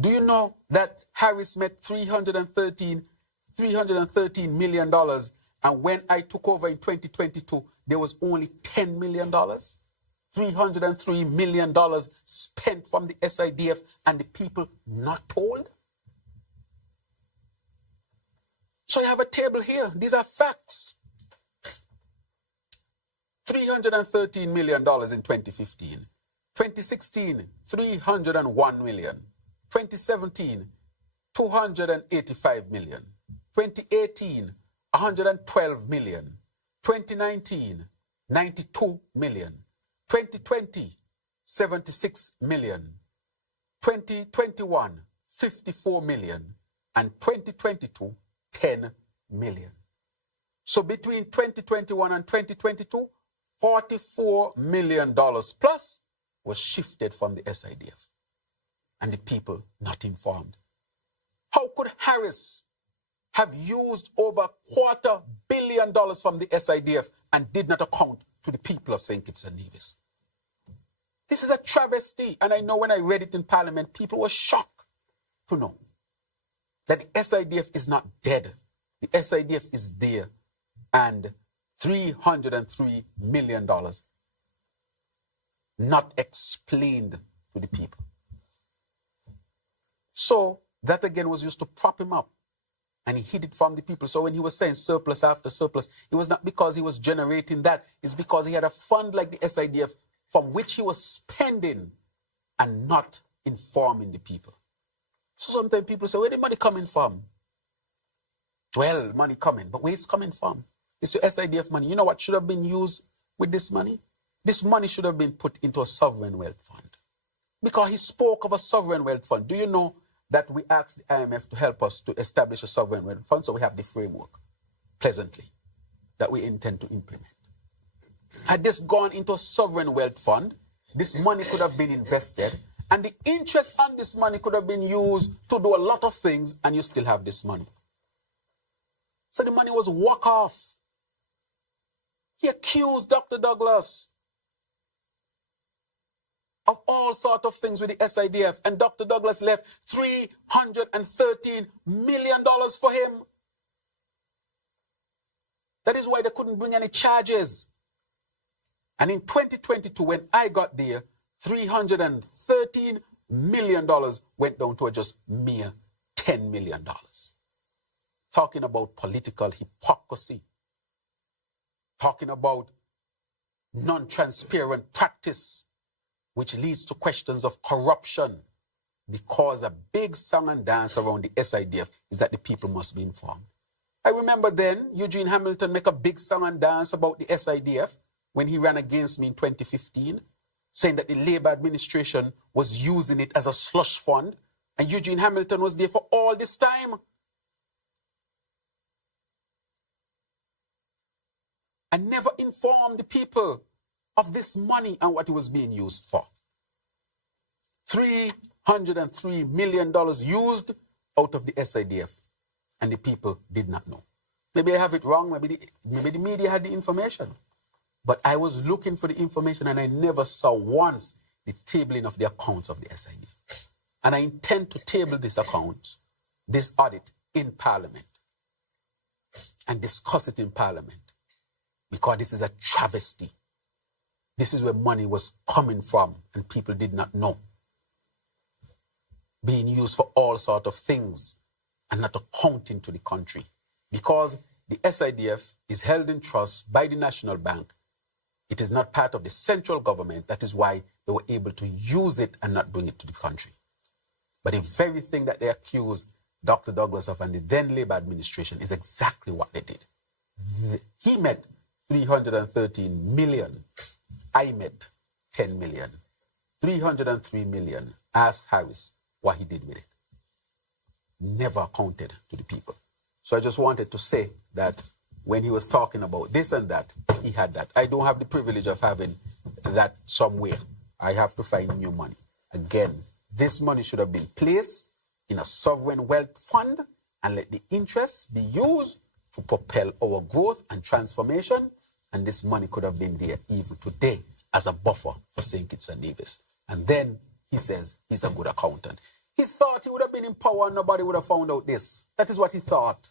Do you know that Harris met $313 million, and when I took over in 2022, there was only $10 million? $303 million spent from the SIDF, and the people not told? So you have a table here. These are facts. $313 million in 2015. 2016, $301 million. 2017, $285 million. 2018, $112 million. 2019, $92 million. 2020, $76 million. 2021, $54 million. And 2022, $10 million. So between 2021 and 2022, $44 million plus was shifted from the SIDF and the people not informed. How could Harris have used over $250 million from the SIDF and did not account to the people of St. Kitts and Nevis? This is a travesty. And I know when I read it in Parliament, people were shocked to know that the SIDF is not dead. The SIDF is there. And $303 million not explained to the people. So that again was used to prop him up. And he hid it from the people. So when he was saying surplus after surplus, it was not because he was generating that. It's because he had a fund like the SIDF from which he was spending and not informing the people. So sometimes people say, where the money coming from? Well, money coming, but where is it coming from? It's your SIDF money. You know what should have been used with this money? This money should have been put into a sovereign wealth fund. Because he spoke of a sovereign wealth fund. Do you know that we asked the IMF to help us to establish a sovereign wealth fund? So we have the framework, presently, that we intend to implement. Had this gone into a sovereign wealth fund, this money could have been invested, and the interest on this money could have been used to do a lot of things, and you still have this money. So the money was walk off. He accused Dr. Douglas of all sorts of things with the SIDF, and Dr. Douglas left $313 million for him. That is why they couldn't bring any charges. And in 2022, when I got there, $313 million went down to just mere $10 million. Talking about political hypocrisy. Talking about non-transparent practice, which leads to questions of corruption, because a big song and dance around the SIDF is that the people must be informed. I remember then Eugene Hamilton make a big song and dance about the SIDF when he ran against me in 2015, saying that the Labour administration was using it as a slush fund, and Eugene Hamilton was there for all this time. And never informed the people of this money and what it was being used for. $303 million used out of the SIDF, and the people did not know. Maybe I have it wrong, maybe the media had the information. But I was looking for the information and I never saw once the tabling of the accounts of the SIDF. And I intend to table this account, this audit, in Parliament and discuss it in Parliament, because this is a travesty. This is where money was coming from and people did not know. Being used for all sorts of things and not accounting to the country. Because the SIDF is held in trust by the National Bank. It is not part of the central government. That is why they were able to use it and not bring it to the country. But the very thing that they accused Dr. Douglas of and the then Labour administration is exactly what they did. He met 313 million. I met 10 million. 303 million. Asked Harris what he did with it. Never accounted to the people. So I just wanted to say that when he was talking about this and that, he had that. I don't have the privilege of having that somewhere. I have to find new money. Again, this money should have been placed in a sovereign wealth fund and let the interest be used to propel our growth and transformation. And this money could have been there even today as a buffer for St. Kitts and Nevis. And then he says he's a good accountant. He thought he would have been in power and nobody would have found out this. That is what he thought.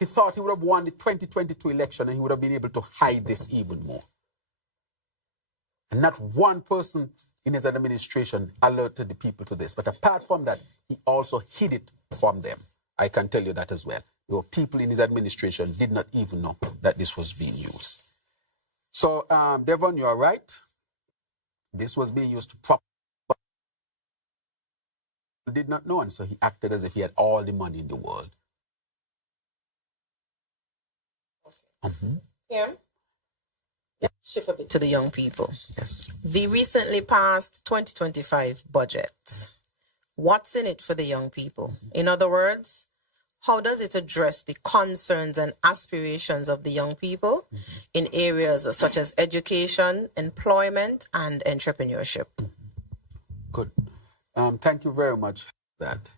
He thought he would have won the 2022 election and he would have been able to hide this even more. And not one person in his administration alerted the people to this. But apart from that, he also hid it from them. I can tell you that as well. There were people in his administration did not even know that this was being used. So, Devon, you are right. This was being used to prop. Did not know, and so he acted as if he had all the money in the world. Yeah. Shift a bit to the young people. Yes. The recently passed 2025 budget. What's in it for the young people? In other words, how does it address the concerns and aspirations of the young people in areas such as education, employment, and entrepreneurship? Good. Thank you very much for that.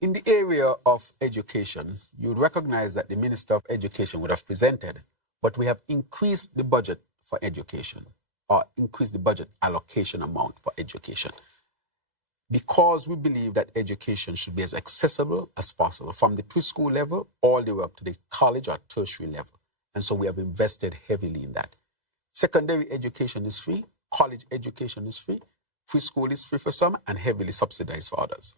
In the area of education, you would recognize that the Minister of Education would have presented, but we have increased the budget for education, or increased the budget allocation amount for education, because we believe that education should be as accessible as possible from the preschool level all the way up to the college or tertiary level. And so we have invested heavily in that. Secondary education is free, college education is free, preschool is free for some and heavily subsidized for others.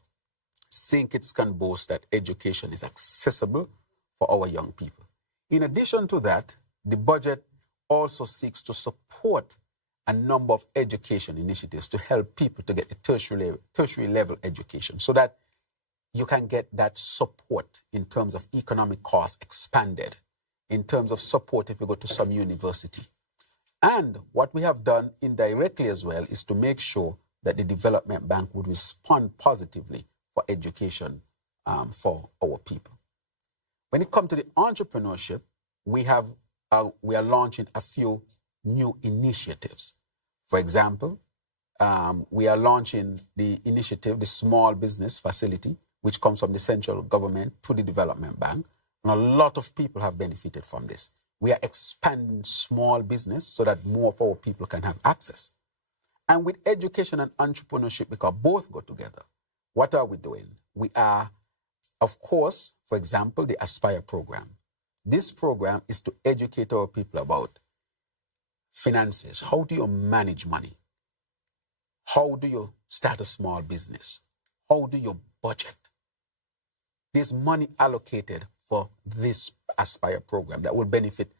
St. Kitts can boast that education is accessible for our young people. In addition to that, the budget also seeks to support a number of education initiatives to help people to get the tertiary level education so that you can get that support in terms of economic costs expanded, in terms of support if you go to some university. And what we have done indirectly as well is to make sure that the Development Bank would respond positively for education for our people. When it comes to the entrepreneurship, we are launching a few new initiatives. For example, we are launching the initiative, the Small Business Facility, which comes from the central government to the Development Bank. And a lot of people have benefited from this. We are expanding small business so that more of our people can have access. And with education and entrepreneurship, because both go together, what are we doing? We are, of course, for example, the Aspire program. This program is to educate our people about finances. How do you manage money? How do you start a small business? How do you budget? There's money allocated for this Aspire program that will benefit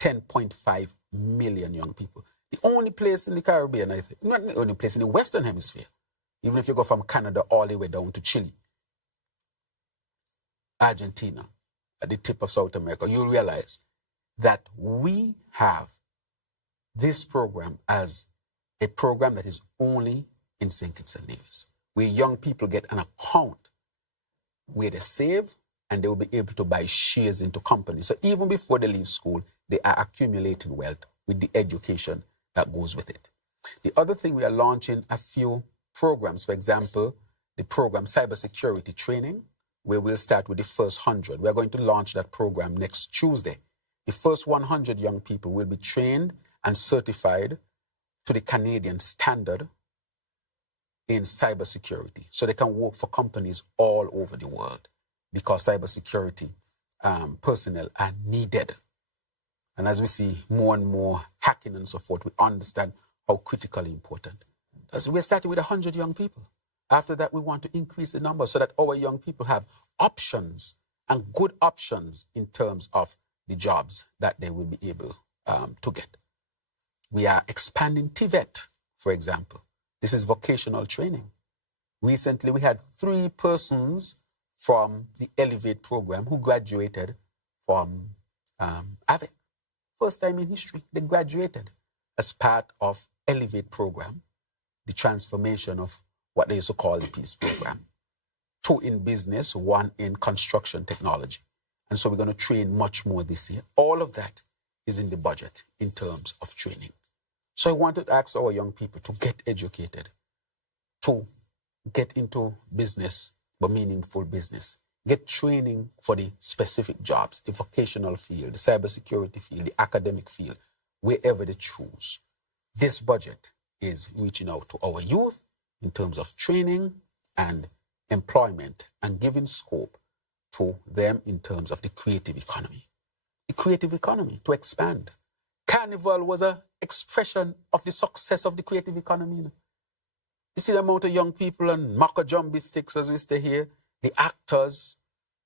10.5 million young people. The only place in the Caribbean, I think, not the only place in the Western Hemisphere, even if you go from Canada all the way down to Chile, Argentina, at the tip of South America, you'll realize that we have this program as a program that is only in St. Kitts and Nevis, where young people get an account where they save and they will be able to buy shares into companies. So even before they leave school, they are accumulating wealth with the education that goes with it. The other thing, we are launching a few programs. For example, the program Cybersecurity Training, where we'll start with the first 100. We're going to launch that program next Tuesday. The first 100 young people will be trained and certified to the Canadian standard in cybersecurity, so they can work for companies all over the world, because cybersecurity personnel are needed. And as we see more and more hacking and so forth, we understand how critically important. So we're starting with 100 young people. After that, we want to increase the number so that our young people have options, and good options in terms of the jobs that they will be able to get. We are expanding TVET, for example. This is vocational training. Recently, we had 3 persons from the Elevate program who graduated from AVIC. First time in history, they graduated as part of Elevate program, the transformation of what they used to call the Peace program. 2 in business, 1 in construction technology. And so we're going to train much more this year. All of that is in the budget in terms of training. So I wanted to ask our young people to get educated, to get into business, but meaningful business. Get training for the specific jobs, the vocational field, the cybersecurity field, the academic field, wherever they choose. This budget is reaching out to our youth in terms of training and employment, and giving scope to them in terms of the creative economy. The creative economy to expand. Carnival was an expression of the success of the creative economy. You see the amount of young people and Macajumbi sticks as we stay here, the actors,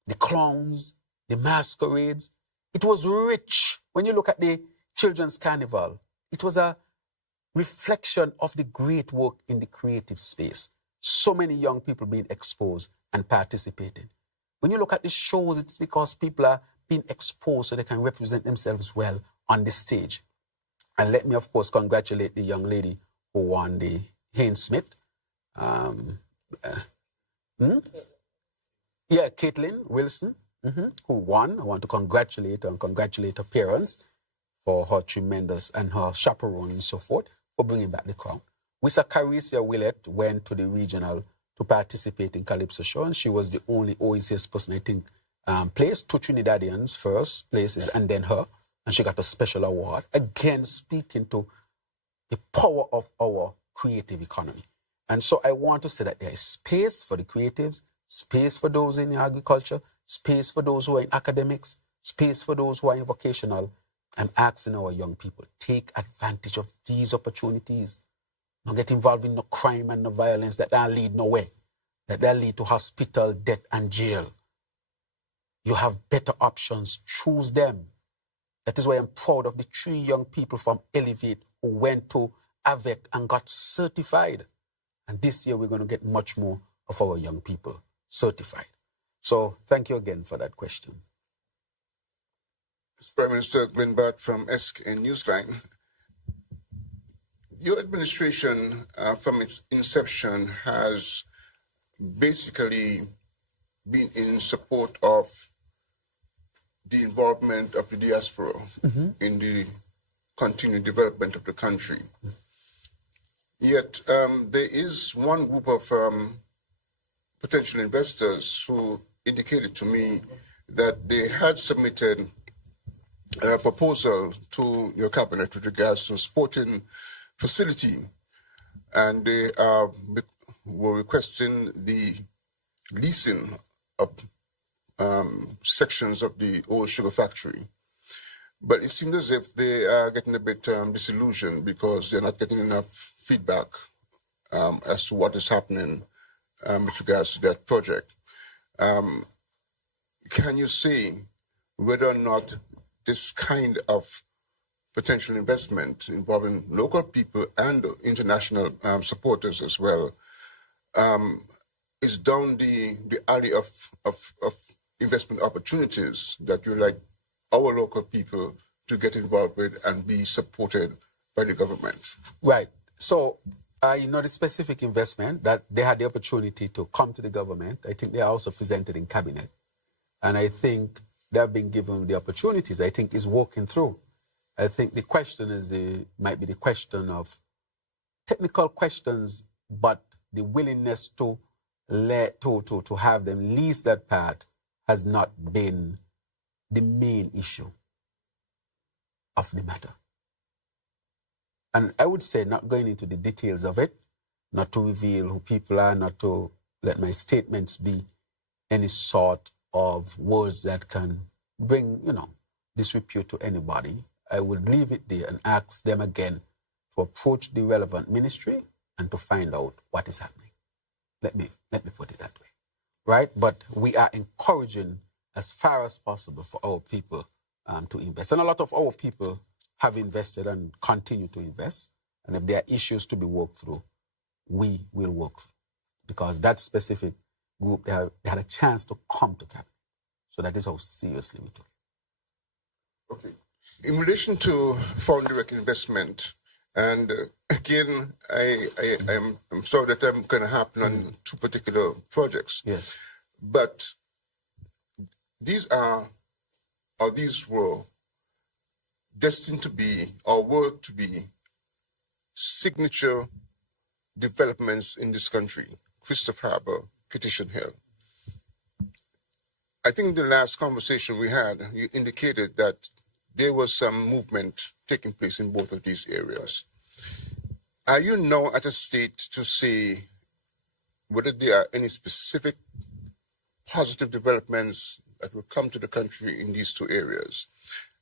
the clowns, the masquerades. It was rich. When you look at the children's carnival, it was a reflection of the great work in the creative space. So many young people being exposed and participating. When you look at the shows, it's because people are being exposed so they can represent themselves well on the stage. And let me, of course, congratulate the young lady who won the Haynes Smith. Yeah, Caitlin Wilson, who won. I want to congratulate her and congratulate her parents for her tremendous, and her chaperone and so forth, for bringing back the crown. We saw Carissa Willett went to the regional to participate in Calypso show, and she was the only OACS person, I think, placed. 2 Trinidadians first places, and then her, and she got a special award. Again, speaking to the power of our creative economy. And so I want to say that there is space for the creatives, space for those in agriculture, space for those who are in academics, space for those who are in vocational. I'm asking our young people, take advantage of these opportunities. Don't get involved in no crime and no violence that don't lead nowhere, that lead to hospital, death, and jail. You have better options. Choose them. That is why I'm proud of the 3 young people from Elevate who went to AVEC and got certified. And this year we're going to get much more of our young people certified. So thank you again for that question. Mr. Prime Minister Glenn Bart from SKN Newsline. Your administration, from its inception, has basically been in support of the involvement of the diaspora in the continued development of the country. Yet there is one group of potential investors who indicated to me that they had submitted a proposal to your cabinet with regards to a sporting facility, and they were requesting the leasing of sections of the old sugar factory. But it seems as if they are getting a bit disillusioned because they're not getting enough feedback as to what is happening with regards to that project. Can you say whether or not this kind of potential investment involving local people and international supporters as well is down the alley of investment opportunities that you like our local people to get involved with and be supported by the government? Right. So, the specific investment that they had the opportunity to come to the government, I think they are also presented in cabinet. And I think they have been given the opportunities. I think is working through. I think the question is, might be the question of technical questions, but the willingness to have them lease that part has not been the main issue of the matter. And I would say, not going into the details of it, not to reveal who people are, not to let my statements be any sort of words that can bring, disrepute to anybody. I would leave it there and ask them again to approach the relevant ministry and to find out what is happening. Let me put it that way, right? But we are encouraging as far as possible for our people to invest. And a lot of our people have invested and continue to invest. And if there are issues to be worked through, we will work through. Because that specific group, they had a chance to come to cabinet. So that is how seriously we took it. Okay. In relation to foreign direct investment, and again, I'm sorry that I'm going to happen on 2 particular projects. Yes. But these were destined to be, or were to be, signature developments in this country. Christopher Harbour, Petition Hill. I think the last conversation we had, you indicated that there was some movement taking place in both of these areas. Are you now at a state to say whether there are any specific positive developments that will come to the country in these 2 areas?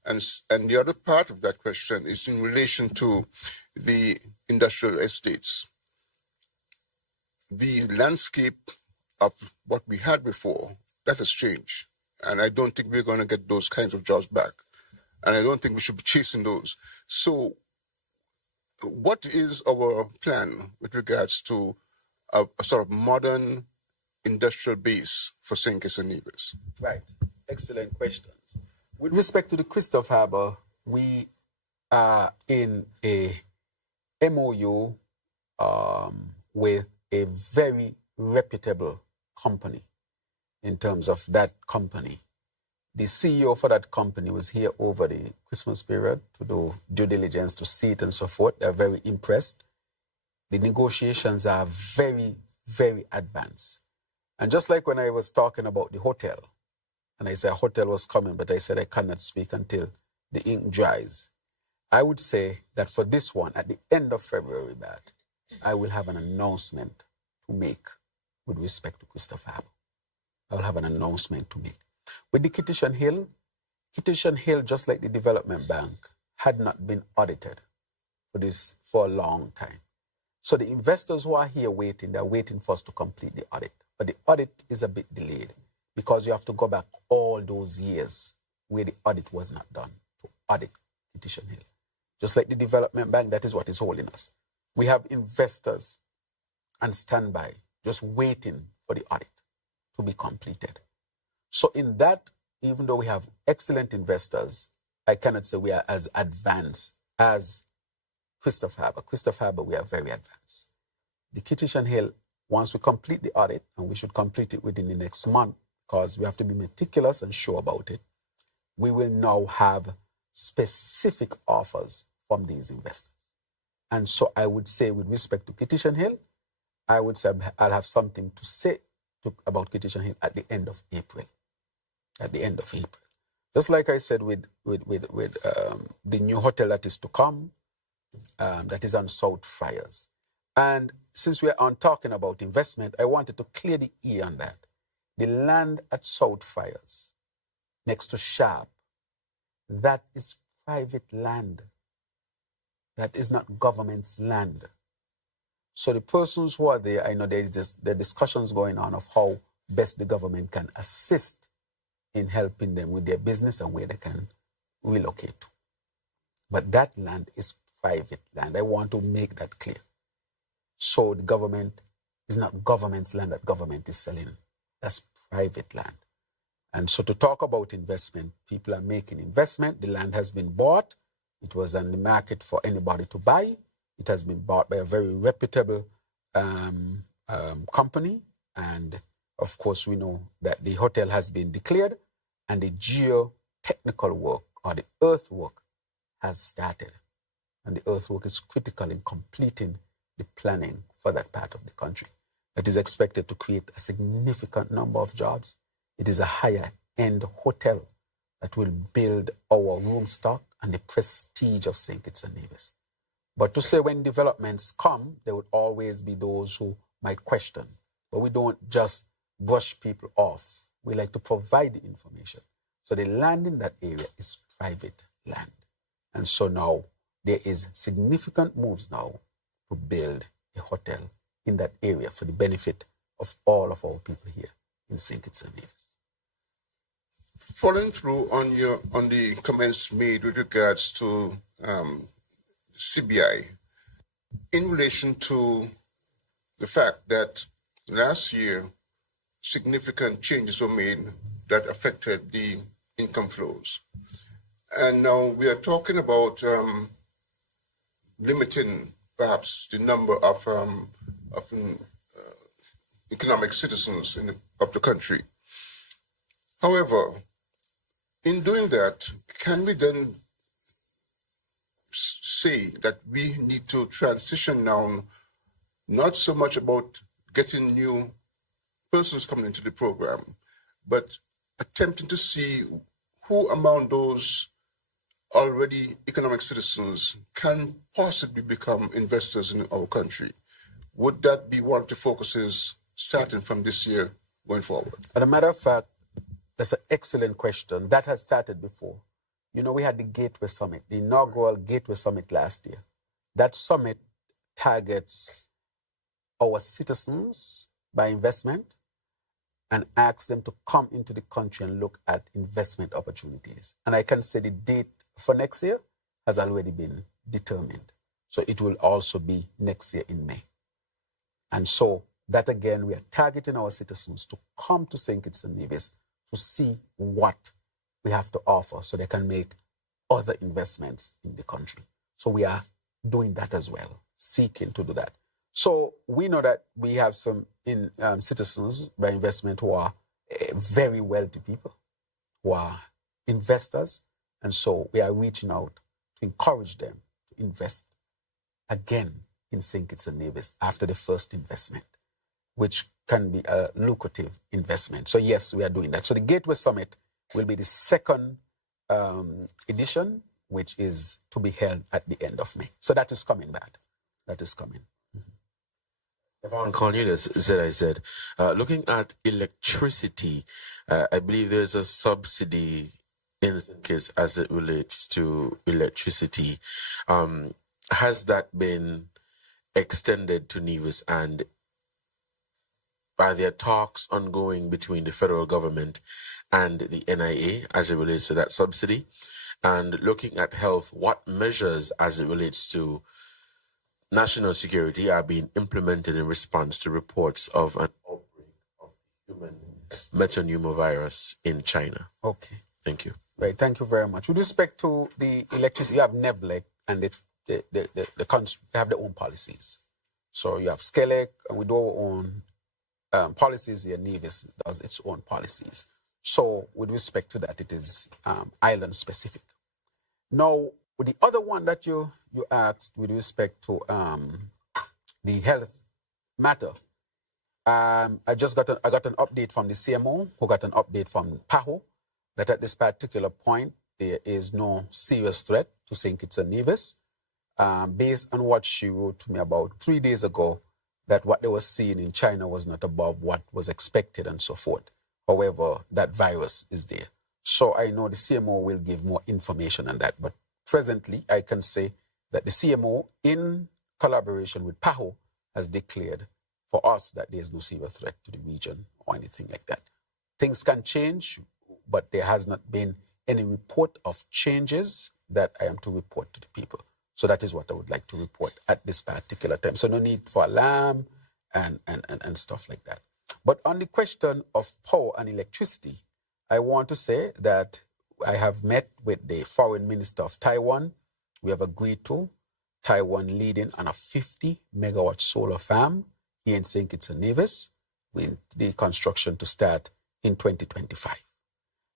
And the other part of that question is in relation to the industrial estates. The landscape of what we had before, that has changed. And I don't think we're going to get those kinds of jobs back. And I don't think we should be chasing those. So what is our plan with regards to a sort of modern industrial base for St. Kitts and Nevis? Right. Excellent questions. With respect to the Christopher Harbour, we are in a MOU with a very reputable company in terms of that company. The CEO for that company was here over the Christmas period to do due diligence, to see it and so forth. They're very impressed. The negotiations are very, very advanced. And just like when I was talking about the hotel, and I said a hotel was coming, but I said I cannot speak until the ink dries. I would say that for this one, at the end of February, I will have an announcement to make with respect to Christopher Harbour. I will have an announcement to make. With the Kittitian Hill, just like the Development Bank, had not been audited for a long time. So the investors who are here waiting, they're waiting for us to complete the audit. But the audit is a bit delayed because you have to go back all those years where the audit was not done to audit Kittitian Hill. Just like the Development Bank, that is what is holding us. We have investors on standby, just waiting for the audit to be completed. So in that, even though we have excellent investors, I cannot say we are as advanced as Christopher Harbour. Christopher Harbour, we are very advanced. The Kittitian Hill, once we complete the audit, and we should complete it within the next month, because we have to be meticulous and sure about it, we will now have specific offers from these investors. And so I would say with respect to Kittitian Hill, I would say I'll have something to say about Kittitian Hill at the end of April. At the end of April. Just like I said with the new hotel that is to come, that is on South Friars. And since we are on talking about investment, I wanted to clear the air on that. The land at South Friars, next to Sharp, that is private land. That is not government's land. So the persons who are there, I know there are discussions going on of how best the government can assist in helping them with their business and where they can relocate to. But that land is private land. I want to make that clear. So the government is not government's land that government is selling. That's private land. And so to talk about investment, people are making investment. The land has been bought. It was on the market for anybody to buy. It has been bought by a very reputable company. And of course, we know that the hotel has been declared and the geotechnical work or the earthwork has started. And the earthwork is critical in completing the planning for that part of the country. That is expected to create a significant number of jobs. It is a higher-end hotel that will build our room stock and the prestige of St. Kitts and Nevis. But to say when developments come, there would always be those who might question. But we don't just brush people off. We like to provide the information. So the land in that area is private land. And so now there is significant moves now to build a hotel in that area for the benefit of all of our people here in St. Kitts and Nevis. Following through on the comments made with regards to CBI, in relation to the fact that last year significant changes were made that affected the income flows, and now we are talking about limiting perhaps the number of economic citizens of the country. However, in doing that, can we then say that we need to transition now, not so much about getting new persons coming into the program, but attempting to see who among those already economic citizens can possibly become investors in our country? Would that be one of the focuses starting from this year going forward? As a matter of fact, that's an excellent question. That has started before. You know, we had the Gateway Summit, the inaugural Gateway Summit last year. That summit targets our citizens by investment and asks them to come into the country and look at investment opportunities. And I can say the date for next year has already been determined. So it will also be next year in May. And so that again, we are targeting our citizens to come to St. Kitts and Nevis to see what we have to offer so they can make other investments in the country. So we are doing that as well, seeking to do that. So we know that we have some citizens by investment who are very wealthy people who are investors. And so we are reaching out to encourage them to invest again in St. Kitts and Nevis after the first investment, which can be a lucrative investment. So yes, we are doing that. So the Gateway Summit will be the second edition, which is to be held at the end of May. So that is coming back. That is coming. Yvonne Cornelius said, looking at electricity, I believe there's a subsidy in St. Kitts as it relates to electricity. Has that been extended to Nevis, and are there talks ongoing between the federal government and the NIA as it relates to that subsidy? And looking at health, what measures as it relates to national security are being implemented in response to reports of an outbreak of human metapneumovirus in China? Okay. Thank you. Right, thank you very much. With respect to the electricity, you have NEVLEC, and the country, they have their own policies. So you have SKLEC, and we do our own policies here. Nevis does its own policies. So with respect to that, it is island specific. Now, with the other one that you asked with respect to the health matter, I got an update from the CMO, who got an update from PAHO, that at this particular point, there is no serious threat to St. Kitts and Nevis, based on what she wrote to me about 3 days ago, that what they were seeing in China was not above what was expected and so forth. However, that virus is there. So I know the CMO will give more information on that. But presently, I can say that the CMO, in collaboration with PAHO, has declared for us that there is no serious threat to the region or anything like that. Things can change, but there has not been any report of changes that I am to report to the people. So that is what I would like to report at this particular time. So no need for alarm and stuff like that. But on the question of power and electricity, I want to say that I have met with the foreign minister of Taiwan. We have agreed to Taiwan leading on a 50 megawatt solar farm here in St. Kitts and Nevis, with the construction to start in 2025.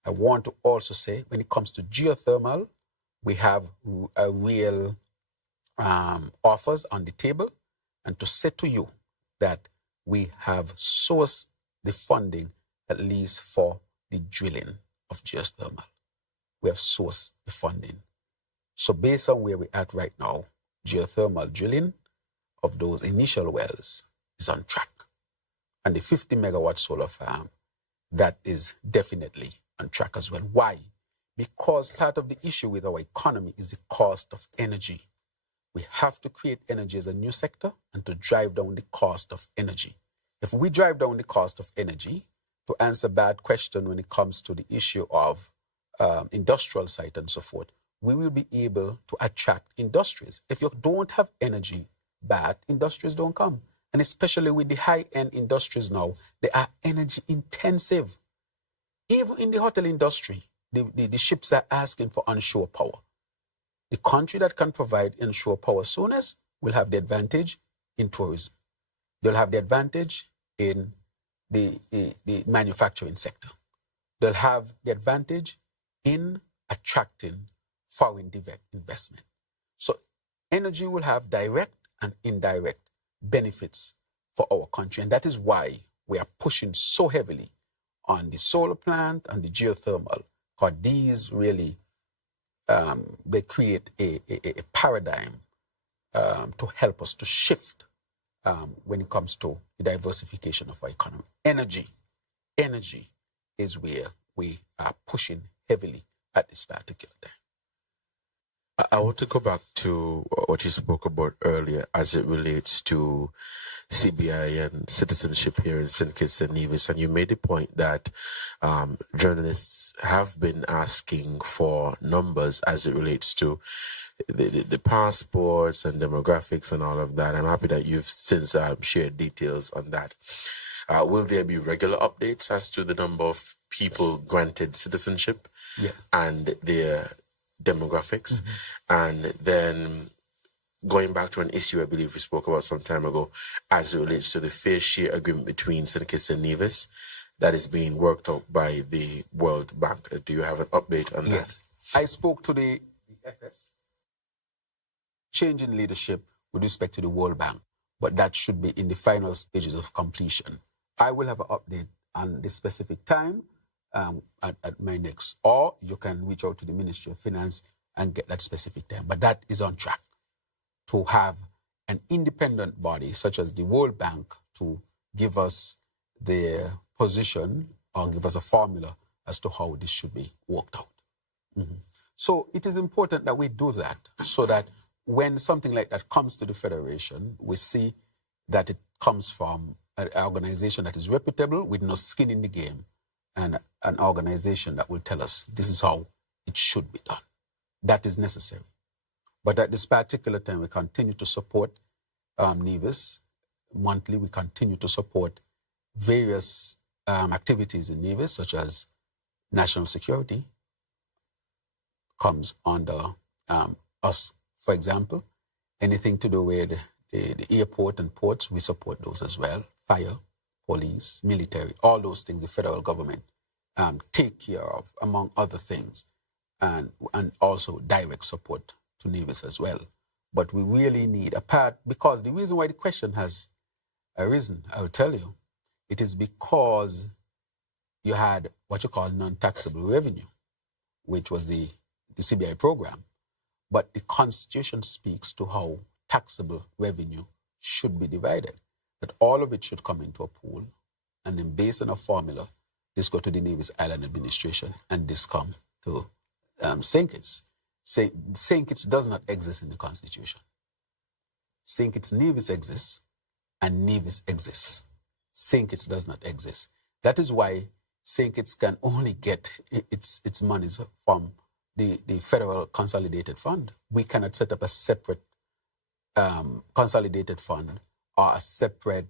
I want to also say, when it comes to geothermal, we have a real offers on the table, and to say to you that we have sourced the funding at least for the drilling of geothermal. We have sourced the funding. So based on where we're at right now, geothermal drilling of those initial wells is on track. And the 50 megawatt solar farm, that is definitely on track as well. Why? Because part of the issue with our economy is the cost of energy. We have to create energy as a new sector and to drive down the cost of energy. If we drive down the cost of energy, to answer bad question when it comes to the issue of industrial site and so forth, we will be able to attract industries. If you don't have energy, bad industries don't come. And especially with the high-end industries now, they are energy intensive. Even in the hotel industry, the ships are asking for onshore power. The country that can provide onshore power soonest will have the advantage in tourism. They'll have the advantage in the manufacturing sector. They'll have the advantage in attracting foreign direct investment. So energy will have direct and indirect benefits for our country. And that is why we are pushing so heavily on the solar plant and the geothermal, because these really, they create a paradigm to help us to shift when it comes to the diversification of our economy. Energy is where we are pushing heavily at this particular time. I want to go back to what you spoke about earlier as it relates to CBI and citizenship here in St. Kitts and Nevis. And you made the point that journalists have been asking for numbers as it relates to the passports and demographics and all of that. I'm happy that you've since shared details on that. Will there be regular updates as to the number of people granted citizenship and their demographics? And then going back to an issue I believe we spoke about some time ago as it relates to the fair share agreement between St. Kitts and Nevis, that is being worked out by the World Bank. Do you have an update on that? Yes. I spoke to the FS. Change in leadership with respect to the World Bank, but that should be in the final stages of completion. I will have an update on the specific time at my next, or you can reach out to the Ministry of Finance and get that specific time. But that is on track to have an independent body such as the World Bank to give us their position or give us a formula as to how this should be worked out. So it is important that we do that so that when something like that comes to the Federation, we see that it comes from an organization that is reputable with no skin in the game and an organization that will tell us this is how it should be done. That is necessary. But at this particular time, we continue to support Nevis. Monthly, we continue to support various activities in Nevis, such as national security comes under us. For example, anything to do with the airport and ports, we support those as well. Fire, police, military, all those things the federal government take care of, among other things, and also direct support to Nevis as well. But we really need a part, because the reason why the question has arisen, I will tell you, it is because you had what you call non-taxable revenue, which was the CBI program. But the Constitution speaks to how taxable revenue should be divided, that all of it should come into a pool, and then based on a formula, this go to the Nevis Island Administration, and this come to St. Kitts. St. Kitts does not exist in the Constitution. St. Kitts Nevis exists, and Nevis exists. St. Kitts does not exist. That is why St. Kitts can only get its monies from the Federal Consolidated Fund. We cannot set up a separate consolidated fund or a separate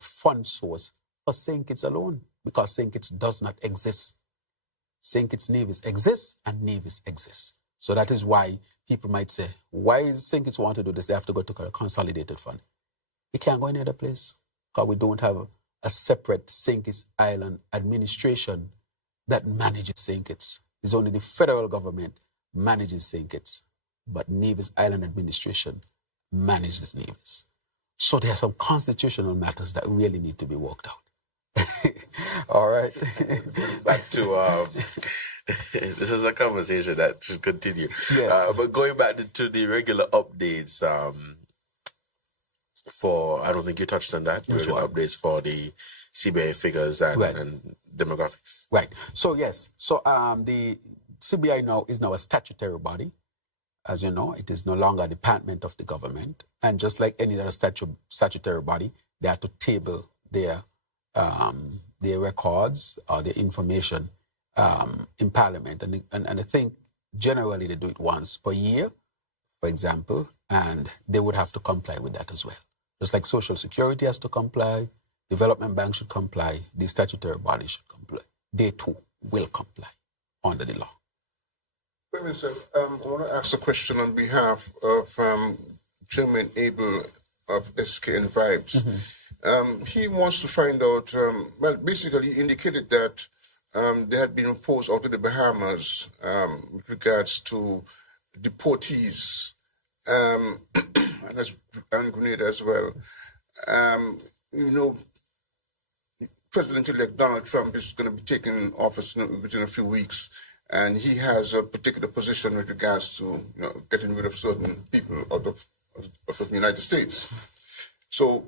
fund source for St. Kitts alone, because St. Kitts does not exist. St. Kitts Nevis exists and Nevis exists. So that is why people might say, why St. Kitts want to do this? They have to go to a consolidated fund. It can't go any other place because we don't have a separate St. Kitts Island administration that manages St. Kitts. It's only the federal government manages St. Kitts, but Nevis Island administration manages Nevis. So there are some constitutional matters that really need to be worked out. All right. Back to this is a conversation that should continue. Yes. But going back to the regular updates, for I don't think you touched on that. Regular updates for the CBI figures and demographics. Right. So yes. So the CBI now is a statutory body. As you know, it is no longer a department of the government. And just like any other statutory body, they have to table their records or their information in Parliament. And I think generally they do it once per year, for example, and they would have to comply with that as well. Just like Social Security has to comply, Development Bank should comply, the statutory body should comply. They too will comply under the law. Wait a minute, sir. I want to ask a question on behalf of Chairman Abel of SKN Vibes. Mm-hmm. He wants to find out, basically he indicated that there had been reports out of the Bahamas with regards to deportees and Grenada as well. President-elect Donald Trump is going to be taking office within a few weeks, and he has a particular position with regards to getting rid of certain people out of the United States. So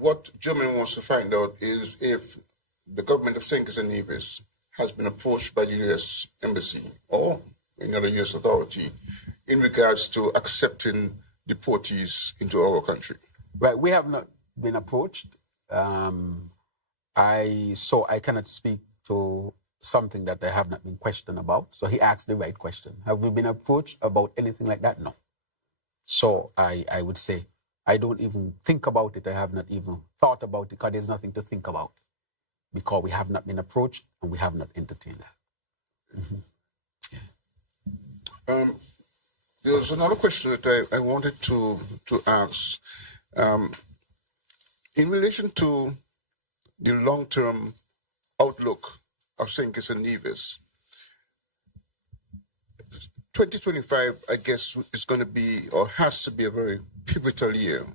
what Germany wants to find out is if the government of St. Kitts and Nevis has been approached by the U.S. Embassy or any other U.S. authority in regards to accepting deportees into our country. Right, we have not been approached. I cannot speak to something that I have not been questioned about. So he asked the right question. Have we been approached about anything like that? No. So I would say I don't even think about it. I have not even thought about it because there's nothing to think about, because we have not been approached and we have not entertained that. Mm-hmm. Yeah. There's another question that I wanted to ask. In relation to the long-term outlook of St. Kitts and Nevis. 2025, I guess, is going to be or has to be a very pivotal year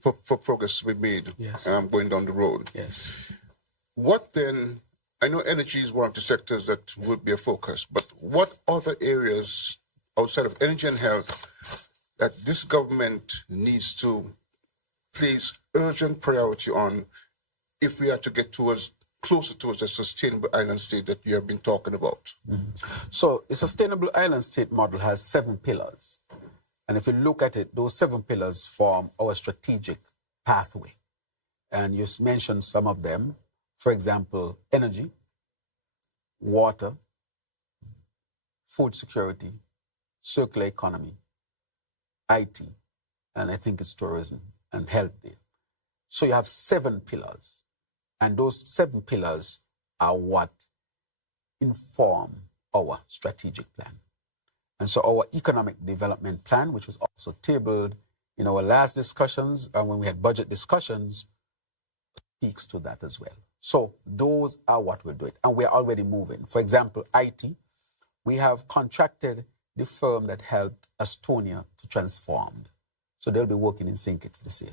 for progress to be made. Yes. Going down the road. Yes. What then? I know energy is one of the sectors that would be a focus, but what other areas outside of energy and health that this government needs to place urgent priority on if we are to get closer towards a sustainable island state that you have been talking about? So the sustainable island state model has 7 pillars. And if you look at it, those 7 pillars form our strategic pathway. And you mentioned some of them. For example, energy, water, food security, circular economy, IT, and I think it's tourism and health there. So you have 7 pillars. And those 7 pillars are what inform our strategic plan. And so our economic development plan, which was also tabled in our last discussions and when we had budget discussions, speaks to that as well. So those are what we're doing. And we're already moving. For example, IT, we have contracted the firm that helped Estonia to transform. So they'll be working in St. Kitts this year.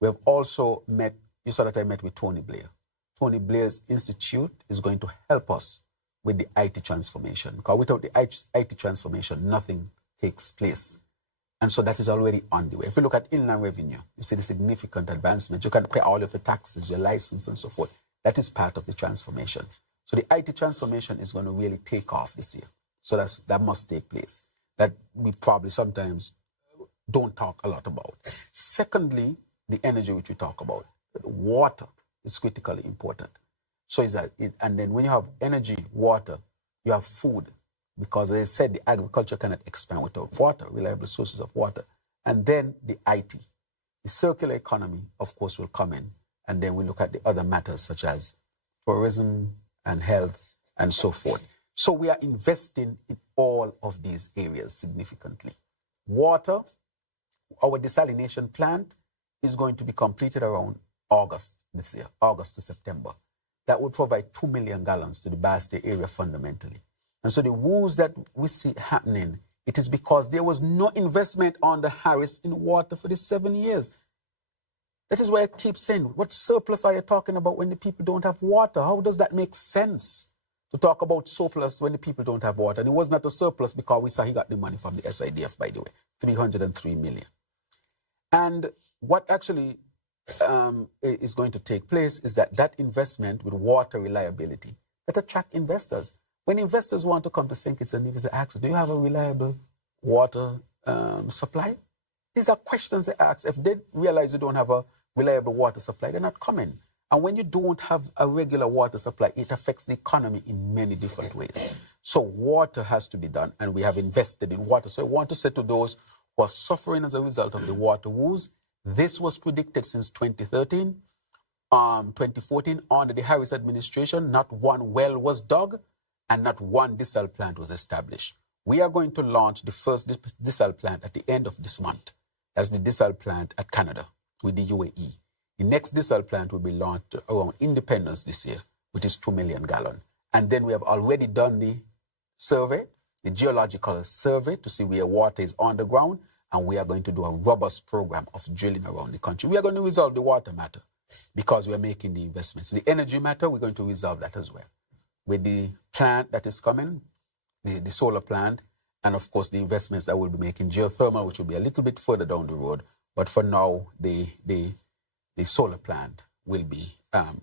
We have also met, you saw that I met with Tony Blair. Tony Blair's institute is going to help us with the IT transformation. Because without the IT transformation, nothing takes place. And so that is already on the way. If you look at inland revenue, you see the significant advancement. You can pay all of your taxes, your license, and so forth. That is part of the transformation. So the IT transformation is going to really take off this year. So that must take place. That we probably sometimes don't talk a lot about. Secondly, the energy which we talk about. Water is critically important. So and then when you have energy, water, you have food, because as I said, the agriculture cannot expand without water, reliable sources of water. And then the IT. The circular economy, of course, will come in. And then we look at the other matters such as tourism and health and so forth. So we are investing in all of these areas significantly. Water, our desalination plant is going to be completed around August this year, August to September. That will provide 2 million gallons to the Basti area fundamentally. And so the woes that we see happening, it is because there was no investment on the Harris in water for the 7 years. That is why I keep saying, what surplus are you talking about when the people don't have water? How does that make sense to talk about surplus when the people don't have water? And it was not a surplus because we saw he got the money from the SIDF, by the way, 303 million. And what actually is going to take place is that investment with water reliability that attract investors. When investors want to come to St. Kitts and Nevis, they ask, do you have a reliable water supply? These are questions they ask. If they realize you don't have a reliable water supply, they're not coming. And when you don't have a regular water supply, it affects the economy in many different ways. So water has to be done, and we have invested in water. So I want to say to those who are suffering as a result of the water woes, this was predicted since 2013, 2014, under the Harris administration. Not one well was dug and not one desal plant was established. We are going to launch the first desal plant at the end of this month. That's the desal plant at Canada with the UAE. The next desal plant will be launched around Independence this year, which is 2 million gallons. And then we have already done the survey, the geological survey to see where water is on the ground. And we are going to do a robust program of drilling around the country. We are going to resolve the water matter because we are making the investments. The energy matter, we're going to resolve that as well. With the plant that is coming, the solar plant, and of course the investments that we'll be making, geothermal, which will be a little bit further down the road. But for now, the solar plant will be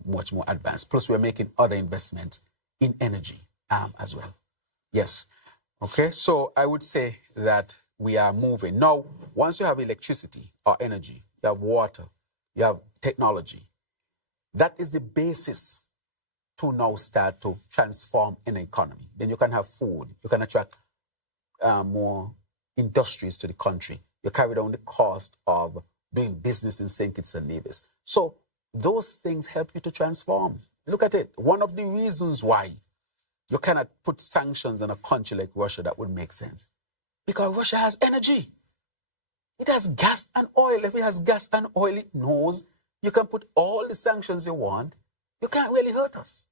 much more advanced. Plus, we're making other investments in energy as well. Yes. Okay, so I would say that we are moving. Now, once you have electricity or energy, you have water, you have technology, that is the basis to now start to transform an economy. Then you can have food, you can attract more industries to the country. You carry down the cost of doing business in St. Kitts and Nevis. So those things help you to transform. Look at it. One of the reasons why you cannot put sanctions on a country like Russia, that would make sense. Because Russia has energy. It has gas and oil. If it has gas and oil, it knows you can put all the sanctions you want. You can't really hurt us.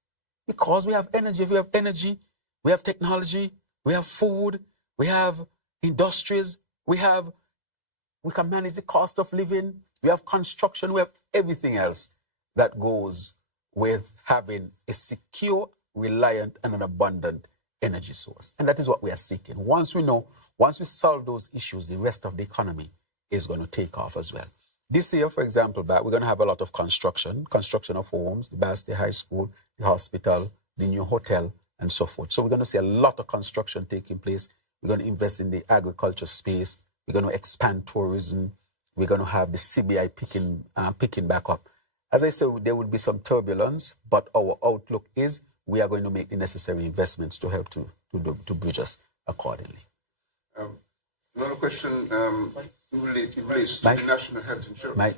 Because we have energy. If we have energy, we have technology, we have food, we have industries, we can manage the cost of living, we have construction, we have everything else that goes with having a secure, reliant, and an abundant energy source. And that is what we are seeking. Once we solve those issues, the rest of the economy is going to take off as well. This year, for example, we're going to have a lot of construction of homes, the Bastille High School, the hospital, the new hotel, and so forth. So we're going to see a lot of construction taking place. We're going to invest in the agriculture space. We're going to expand tourism. We're going to have the CBI picking back up. As I said, there will be some turbulence, but our outlook is we are going to make the necessary investments to help to bridge us accordingly. Another question relates to the National Health Insurance.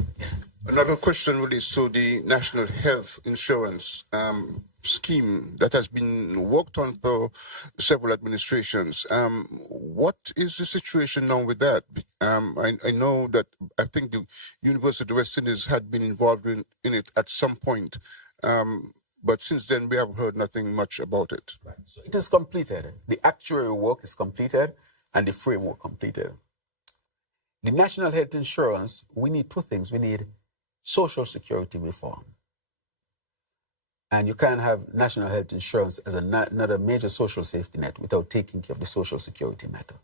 Another question relates to the National Health Insurance scheme that has been worked on for several administrations. What is the situation now with that? I know that I think the University of the West Indies had been involved in it at some point, but since then we have heard nothing much about it. Right. So it is completed. The actuarial work is completed and the framework completed. The National Health Insurance, we need two things. We need Social Security reform. And you can't have National Health Insurance as another major social safety net without taking care of the Social Security matter.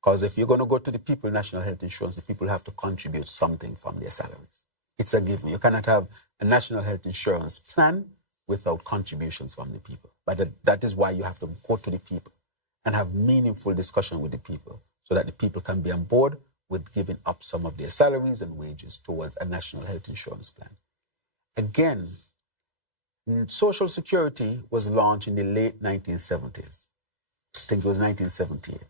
Because if you're going to go to the people National Health Insurance, the people have to contribute something from their salaries. It's a given. You cannot have a National Health Insurance plan without contributions from the people. But that is why you have to go to the people and have meaningful discussion with the people so that the people can be on board with giving up some of their salaries and wages towards a National Health Insurance plan. Again, Social Security was launched in the late 1970s. I think it was 1978,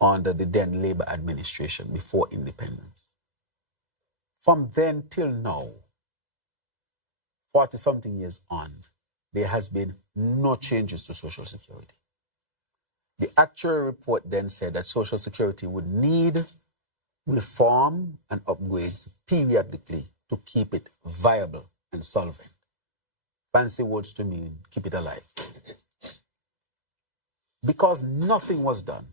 under the then Labour administration before independence. From then till now, 40-something years on, there has been no changes to Social Security. The actual report then said that Social Security would need reform and upgrades periodically to keep it viable and solvent. Fancy words to mean keep it alive. Because nothing was done,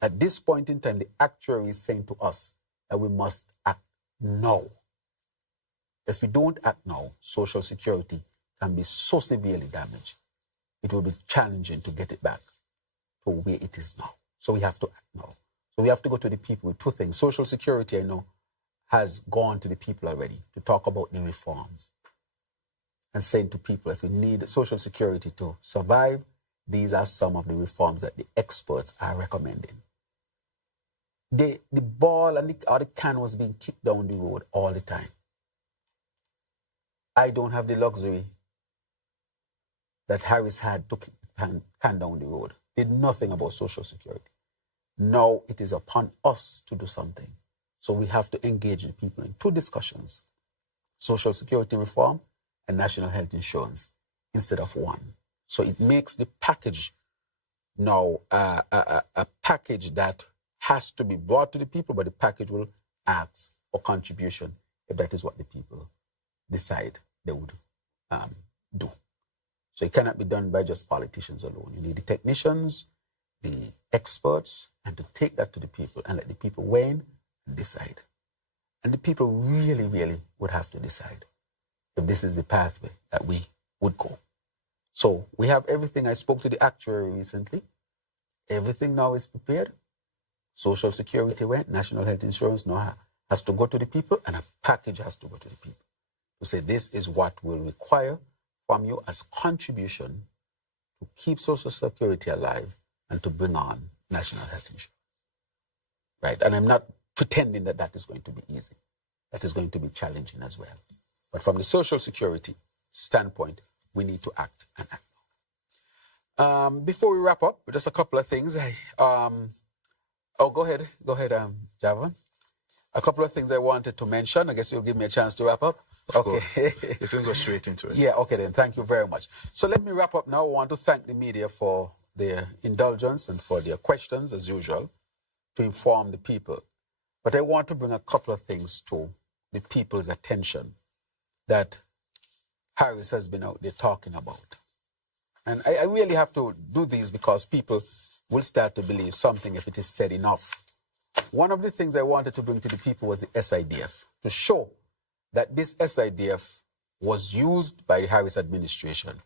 at this point in time, the actuary is saying to us that we must act now. If we don't act now, Social Security can be so severely damaged, it will be challenging to get it back to where it is now. So we have to act now. So we have to go to the people with two things. Social Security, I know, has gone to the people already to talk about the reforms and saying to people, if you need Social Security to survive, these are some of the reforms that the experts are recommending. The ball and the can was being kicked down the road all the time. I don't have the luxury that Harris had to kick the can down the road. Did nothing about Social Security. Now it is upon us to do something. So we have to engage the people in two discussions: Social Security reform and National Health Insurance instead of one. So it makes the package now a package that has to be brought to the people, but the package will ask for contribution if that is what the people decide they would do. So it cannot be done by just politicians alone. You need the technicians, the experts, and to take that to the people and let the people weigh in and decide. And the people really, really would have to decide if this is the pathway that we would go. So we have everything. I spoke to the actuary recently. Everything now is prepared. Social Security went, National Health Insurance now has to go to the people, and a package has to go to the people to say this is what we'll require from you as contribution to keep Social Security alive and to bring on National Health Insurance. Right? And I'm not pretending that that is going to be easy. That is going to be challenging as well. But from the Social Security standpoint, we need to act and act now. Before we wrap up, just a couple of things. Go ahead, Javan. A couple of things I wanted to mention. I guess you'll give me a chance to wrap up. Okay. You can go straight into it. Yeah, okay then. Thank you very much. So let me wrap up now. I want to thank the media for their indulgence and for their questions, as usual, to inform the people. But I want to bring a couple of things to the people's attention that Harris has been out there talking about. And I really have to do these because people will start to believe something if it is said enough. One of the things I wanted to bring to the people was the SIDF, to show that this SIDF was used by the Harris administration.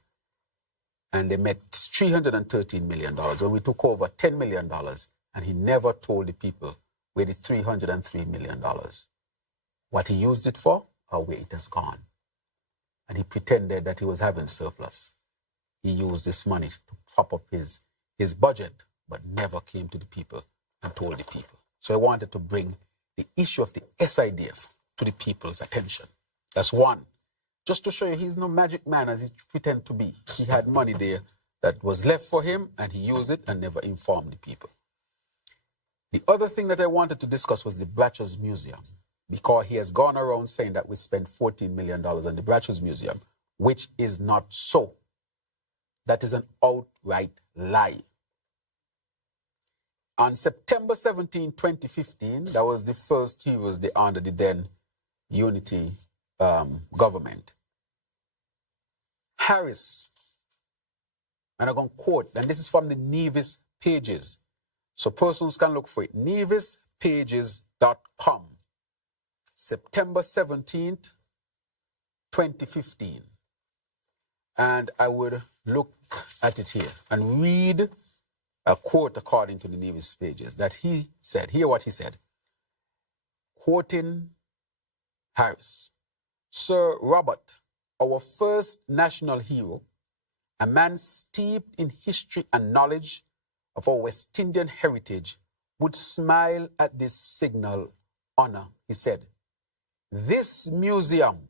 And they met $313 million. When we took over $10 million, and he never told the people where the $303 million, what he used it for or where it has gone. And he pretended that he was having surplus. He used this money to top up his budget, but never came to the people and told the people. So I wanted to bring the issue of the SIDF to the people's attention. That's one. Just to show you he's no magic man as he pretended to be. He had money there that was left for him, and he used it and never informed the people. The other thing that I wanted to discuss was the Bratcher's Museum, because he has gone around saying that we spent $14 million on the Bratcher's Museum, which is not so. That is an outright lie. On September 17, 2015, that was the first Heroes Day under the then Unity government. Harris, and I'm going to quote, and this is from the Nevis pages, so persons can look for it, nevispages.com, September 17th, 2015. And I would look at it here and read a quote according to the Nevis pages that he said. Hear what he said. Quoting Harris. Sir Robert, our first national hero, a man steeped in history and knowledge of our West Indian heritage, would smile at this signal honor. He said, this museum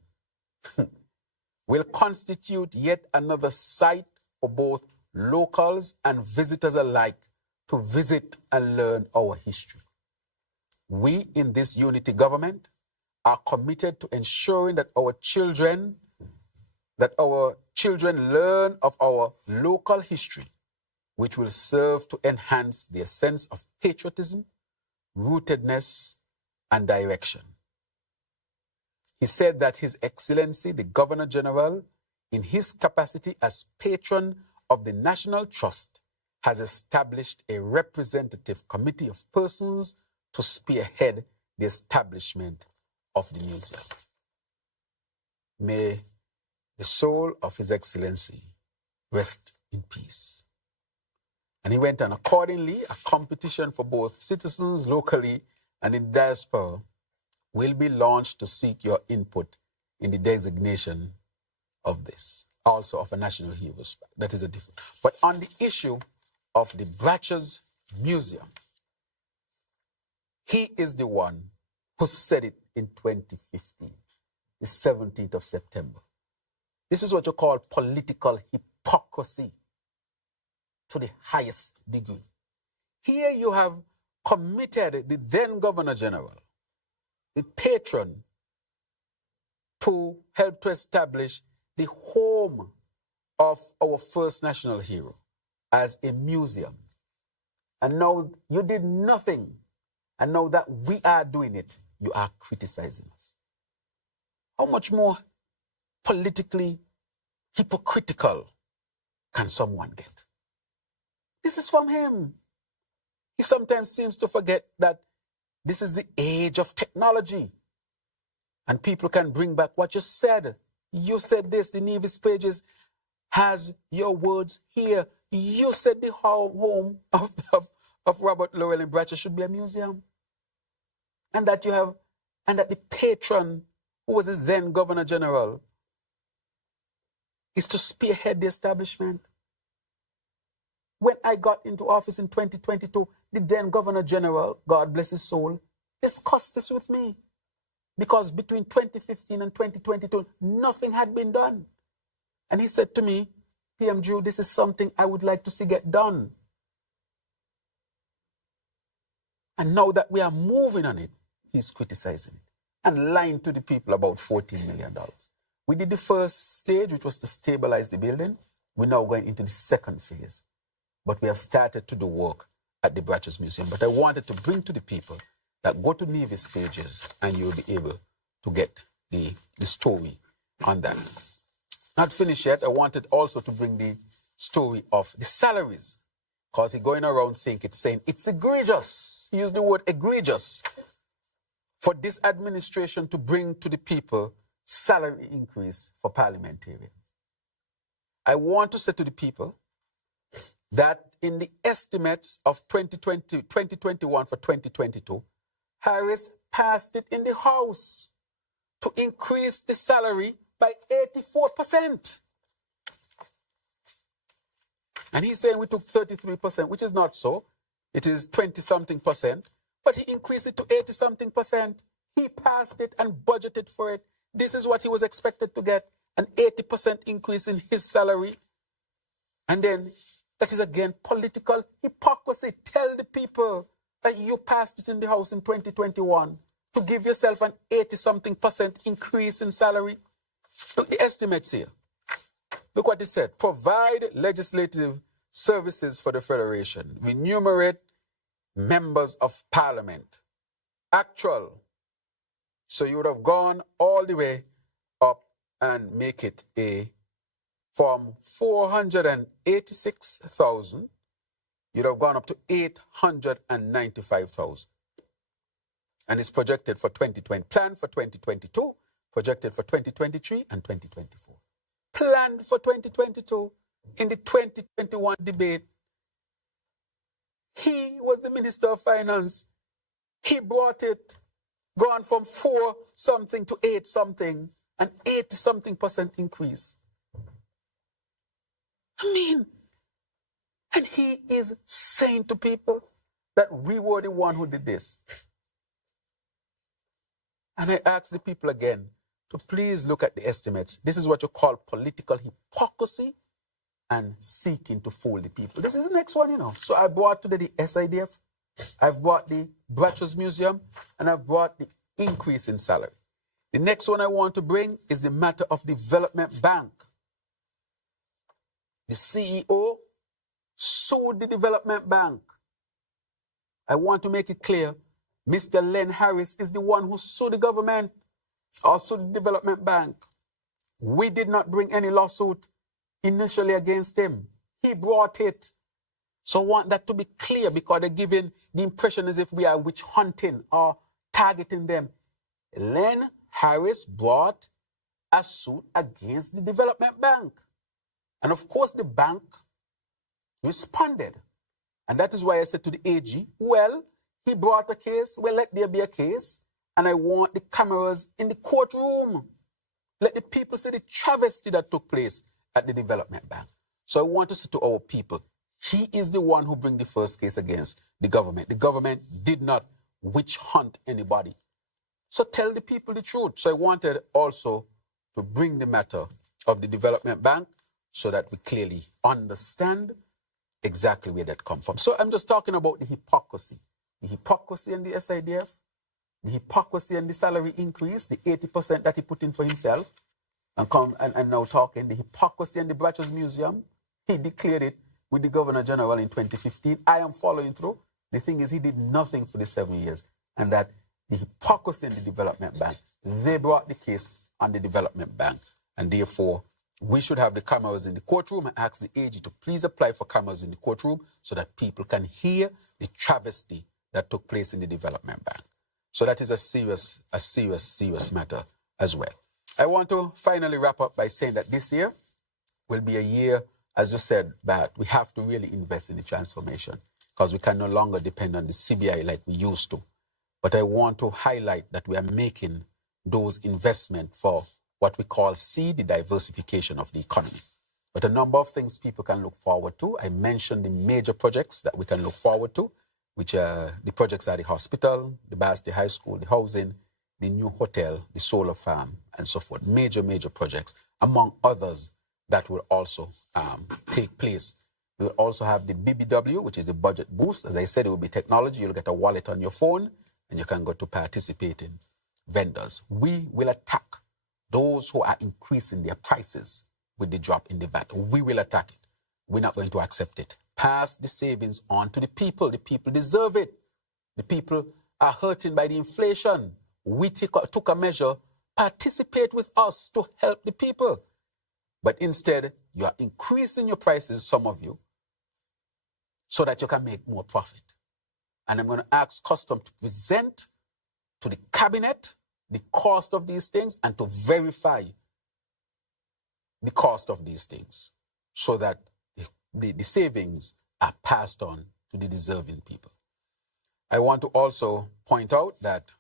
will constitute yet another site for both locals and visitors alike to visit and learn our history. We in this unity government are committed to ensuring that our children learn of our local history, which will serve to enhance their sense of patriotism, rootedness, and direction. He said that His Excellency, the Governor General, in his capacity as patron of the National Trust, has established a representative committee of persons to spearhead the establishment of the museum. May the soul of His Excellency rest in peace. And he went on, accordingly, a competition for both citizens locally and in diaspora will be launched to seek your input in the designation of this, also of a national heroes. That is a different. But on the issue of the Bratcher's Museum, he is the one who said it in 2015, the 17th of September. This is what you call political hypocrisy to the highest degree. Here you have committed the then Governor General, the patron, to help to establish the home of our first national hero as a museum. And now you did nothing. And now that we are doing it, you are criticizing us. How much more politically hypocritical can someone get? This is from him. He sometimes seems to forget that this is the age of technology. And people can bring back what you said. You said this, the Nevis pages has your words here. You said the home of Robert Llewellyn Bratcher should be a museum. And that the patron, who was his then Governor General, is to spearhead the establishment. When I got into office in 2022, the then Governor General, God bless his soul, discussed this with me. Because between 2015 and 2022, nothing had been done. And he said to me, PM Drew, this is something I would like to see get done. And now that we are moving on it, he's criticizing it and lying to the people about $14 million. We did the first stage, which was to stabilize the building. We're now going into the second phase. But we have started to do work at the Bratcher's Museum. But I wanted to bring to the people that go to Nevis pages and you'll be able to get the story on that. Not finished yet. I wanted also to bring story of the salaries, because he's going around saying it's egregious. He used the word egregious for this administration to bring to the people salary increase for parliamentarians. I want to say to the people that in the estimates of 2021 for 2022, Harris passed it in the House to increase the salary by 84%. And he's saying we took 33%, which is not so. It is 20-something percent. But he increased it to 80-something percent. He passed it and budgeted for it. This is what he was expected to get, an 80% increase in his salary. And then that is again political hypocrisy. Tell the people that you passed it in the House in 2021 to give yourself an 80-something percent increase in salary. Look, the estimates here. Look what it said. Provide legislative services for the Federation. Remunerate members of Parliament. Actual. So you would have gone all the way up and make it from 486,000, you'd have gone up to 895,000. And it's projected for 2020, planned for 2022, projected for 2023 and 2024. Planned for 2022. In the 2021 debate, he was the Minister of Finance. He brought it, gone from 4-something to 8-something, an 80-something percent increase. I mean, and he is saying to people that we were the one who did this. And I ask the people again to please look at the estimates. This is what you call political hypocrisy and seeking to fool the people. This is the next one, you know. So I brought today the SIDF, I've brought the Bratches Museum, and I've brought the increase in salary. The next one I want to bring is the matter of Development Bank. The CEO sued the Development Bank. I want to make it clear, Mr. Len Harris is the one who sued the government or sued the Development Bank. We did not bring any lawsuit initially against him. He brought it. So I want that to be clear, because they're giving the impression as if we are witch hunting or targeting them. Len Harris brought a suit against the Development Bank. And of course, the bank responded. And that is why I said to the AG, well, he brought a case. Well, let there be a case. And I want the cameras in the courtroom. Let the people see the travesty that took place at the Development Bank. So I want to say to our people, he is the one who bring the first case against the government. The government did not witch hunt anybody. So tell the people the truth. So I wanted also to bring the matter of the Development Bank so that we clearly understand exactly where that comes from. So I'm just talking about the hypocrisy. The hypocrisy in the SIDF, the hypocrisy and the salary increase, the 80% that he put in for himself, and now talking, the hypocrisy in the Bratches Museum. He declared it with the Governor General in 2015. I am following through. The thing is, he did nothing for the 7 years. And that the hypocrisy in the Development Bank, they brought the case on the Development Bank. And therefore, we should have the cameras in the courtroom, and ask the AG to please apply for cameras in the courtroom so that people can hear the travesty that took place in the Development Bank. So that is a serious matter as well. I want to finally wrap up by saying that this year will be a year, as you said, that we have to really invest in the transformation, because we can no longer depend on the CBI like we used to. But I want to highlight that we are making those investments for what we call the diversification of the economy. But a number of things people can look forward to. I mentioned the major projects that we can look forward to, which are the projects are the hospital, the Basti High School, the housing, the new hotel, the solar farm, and so forth. Major projects, among others, that will also take place. We will also have the BBW, which is the budget boost. As I said, it will be technology. You'll get a wallet on your phone, and you can go to participating vendors. We will attack those who are increasing their prices with the drop in the VAT. We will attack it. We're not going to accept it. Pass the savings on to the people. The people deserve it. The people are hurting by the inflation. We took a measure. Participate with us to help the people. But instead, You are increasing your prices, some of you, so that you can make more profit. And I'm going to ask Custom to present to the cabinet the cost of these things and to verify the cost of these things so that the savings are passed on to the deserving people. I want to also point out that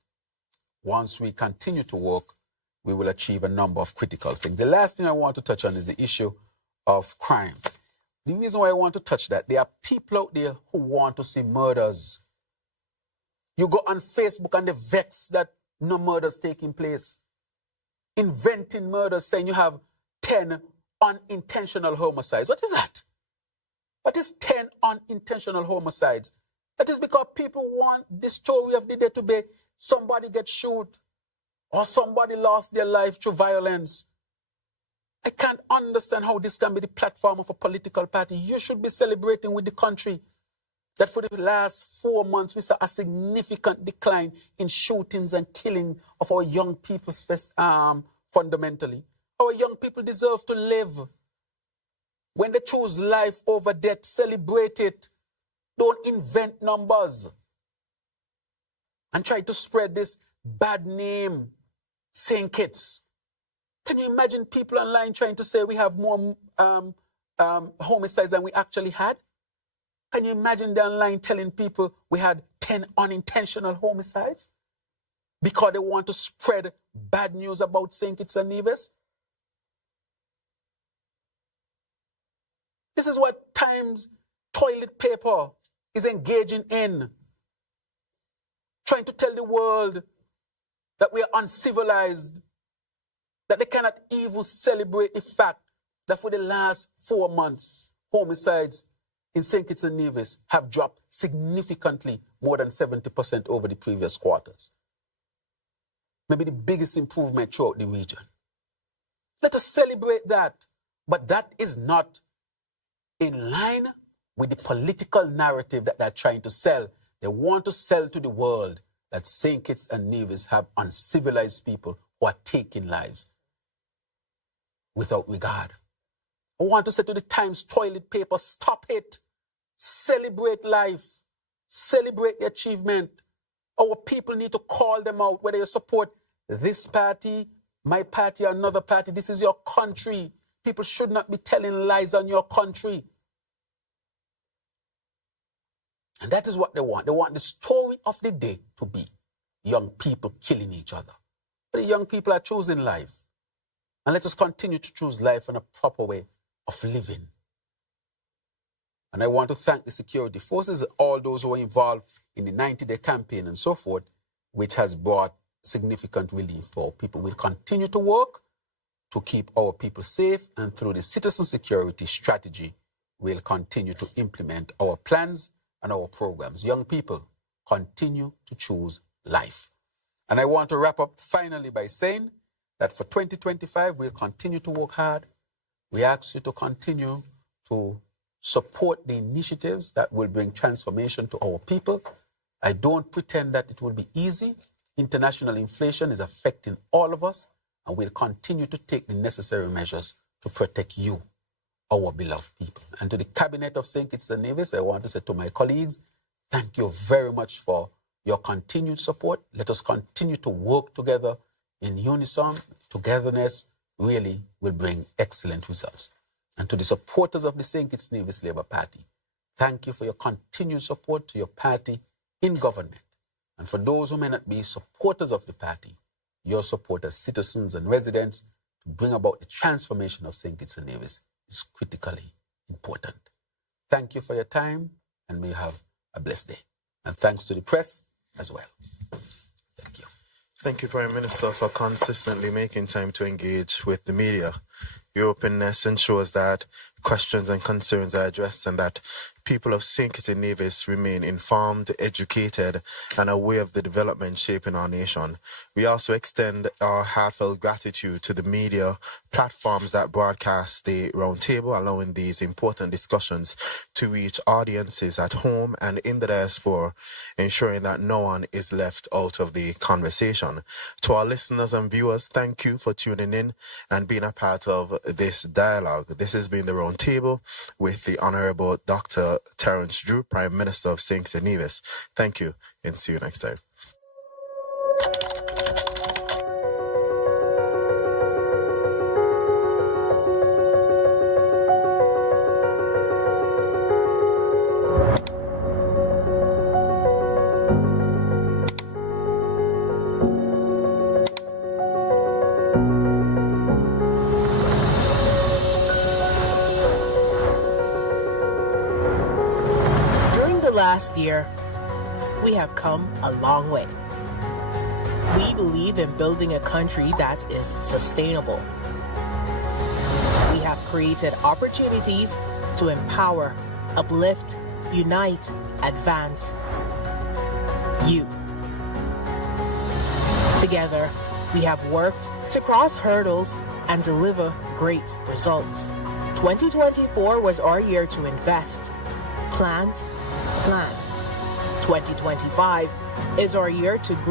once we continue to work, we will achieve a number of critical things. The last thing I want to touch on is the issue of crime. The reason why I want to touch that, there are people out there who want to see murders. You go on Facebook and the vets that no murders taking place, inventing murders, saying you have 10 unintentional homicides. What is that? What is 10 unintentional homicides? That is because people want the story of the day to be somebody gets shot or somebody lost their life through violence. I can't understand how this can be the platform of a political party. You should be celebrating with the country that for the last 4 months we saw a significant decline in shootings and killing of our young people fundamentally. Our young people deserve to live. When they choose life over death, celebrate it. Don't invent numbers and try to spread this bad name, St. Kitts. Can you imagine people online trying to say we have more homicides than we actually had? Can you imagine them online telling people we had 10 unintentional homicides because they want to spread bad news about St. Kitts and Nevis? This is what Times toilet paper is engaging in. Trying to tell the world that we are uncivilized, that they cannot even celebrate the fact that for the last 4 months, homicides in St. Kitts and Nevis have dropped significantly, more than 70% over the previous quarters. Maybe the biggest improvement throughout the region. Let us celebrate that. But that is not in line with the political narrative that they're trying to sell. They want to sell to the world that St. Kitts and Nevis have uncivilized people who are taking lives without regard. I want to say to the Times toilet paper, stop it. Celebrate life. Celebrate the achievement. Our people need to call them out, whether you support this party, my party, or another party. This is your country. People should not be telling lies on your country. And that is what they want. They want the story of the day to be young people killing each other. But the young people are choosing life. And let us continue to choose life in a proper way of living. And I want to thank the security forces, all those who were involved in the 90-day campaign and so forth, which has brought significant relief for our people. We'll continue to work to keep our people safe, and through the citizen security strategy, we'll continue to implement our plans and our programs. Young people, continue to choose life. And I want to wrap up finally by saying that for 2025, we'll continue to work hard. We ask you to continue to support the initiatives that will bring transformation to our people. I don't pretend that it will be easy. International inflation is affecting all of us, and we'll continue to take the necessary measures to protect you, our beloved people. And to the cabinet of St. Kitts and Nevis, I want to say to my colleagues, thank you very much for your continued support. Let us continue to work together in unison. Togetherness really will bring excellent results. And to the supporters of the St. Kitts Nevis Labour Party, thank you for your continued support to your party in government. And for those who may not be supporters of the party, your support as citizens and residents to bring about the transformation of St. Kitts and Nevis is critically important. Thank you for your time, and may you have a blessed day. And thanks to the press as well. Thank you. Thank you, Prime Minister, for consistently making time to engage with the media. Your openness ensures that questions and concerns are addressed, and that people of St. Kitts and Nevis remain informed, educated, and aware of the development shaping our nation. We also extend our heartfelt gratitude to the media platforms that broadcast the Roundtable, allowing these important discussions to reach audiences at home and in the diaspora, ensuring that no one is left out of the conversation. To our listeners and viewers, thank you for tuning in and being a part of this dialogue. This has been the Roundtable with the Honorable Dr. Terence Drew, Prime Minister of St. Kitts and Nevis. Thank you, and see you next time. Last year, we have come a long way. We believe in building a country that is sustainable. We have created opportunities to empower, uplift, unite, advance you. Together, we have worked to cross hurdles and deliver great results. 2024 was our year to invest, plant, plan. 2025 is our year to grow.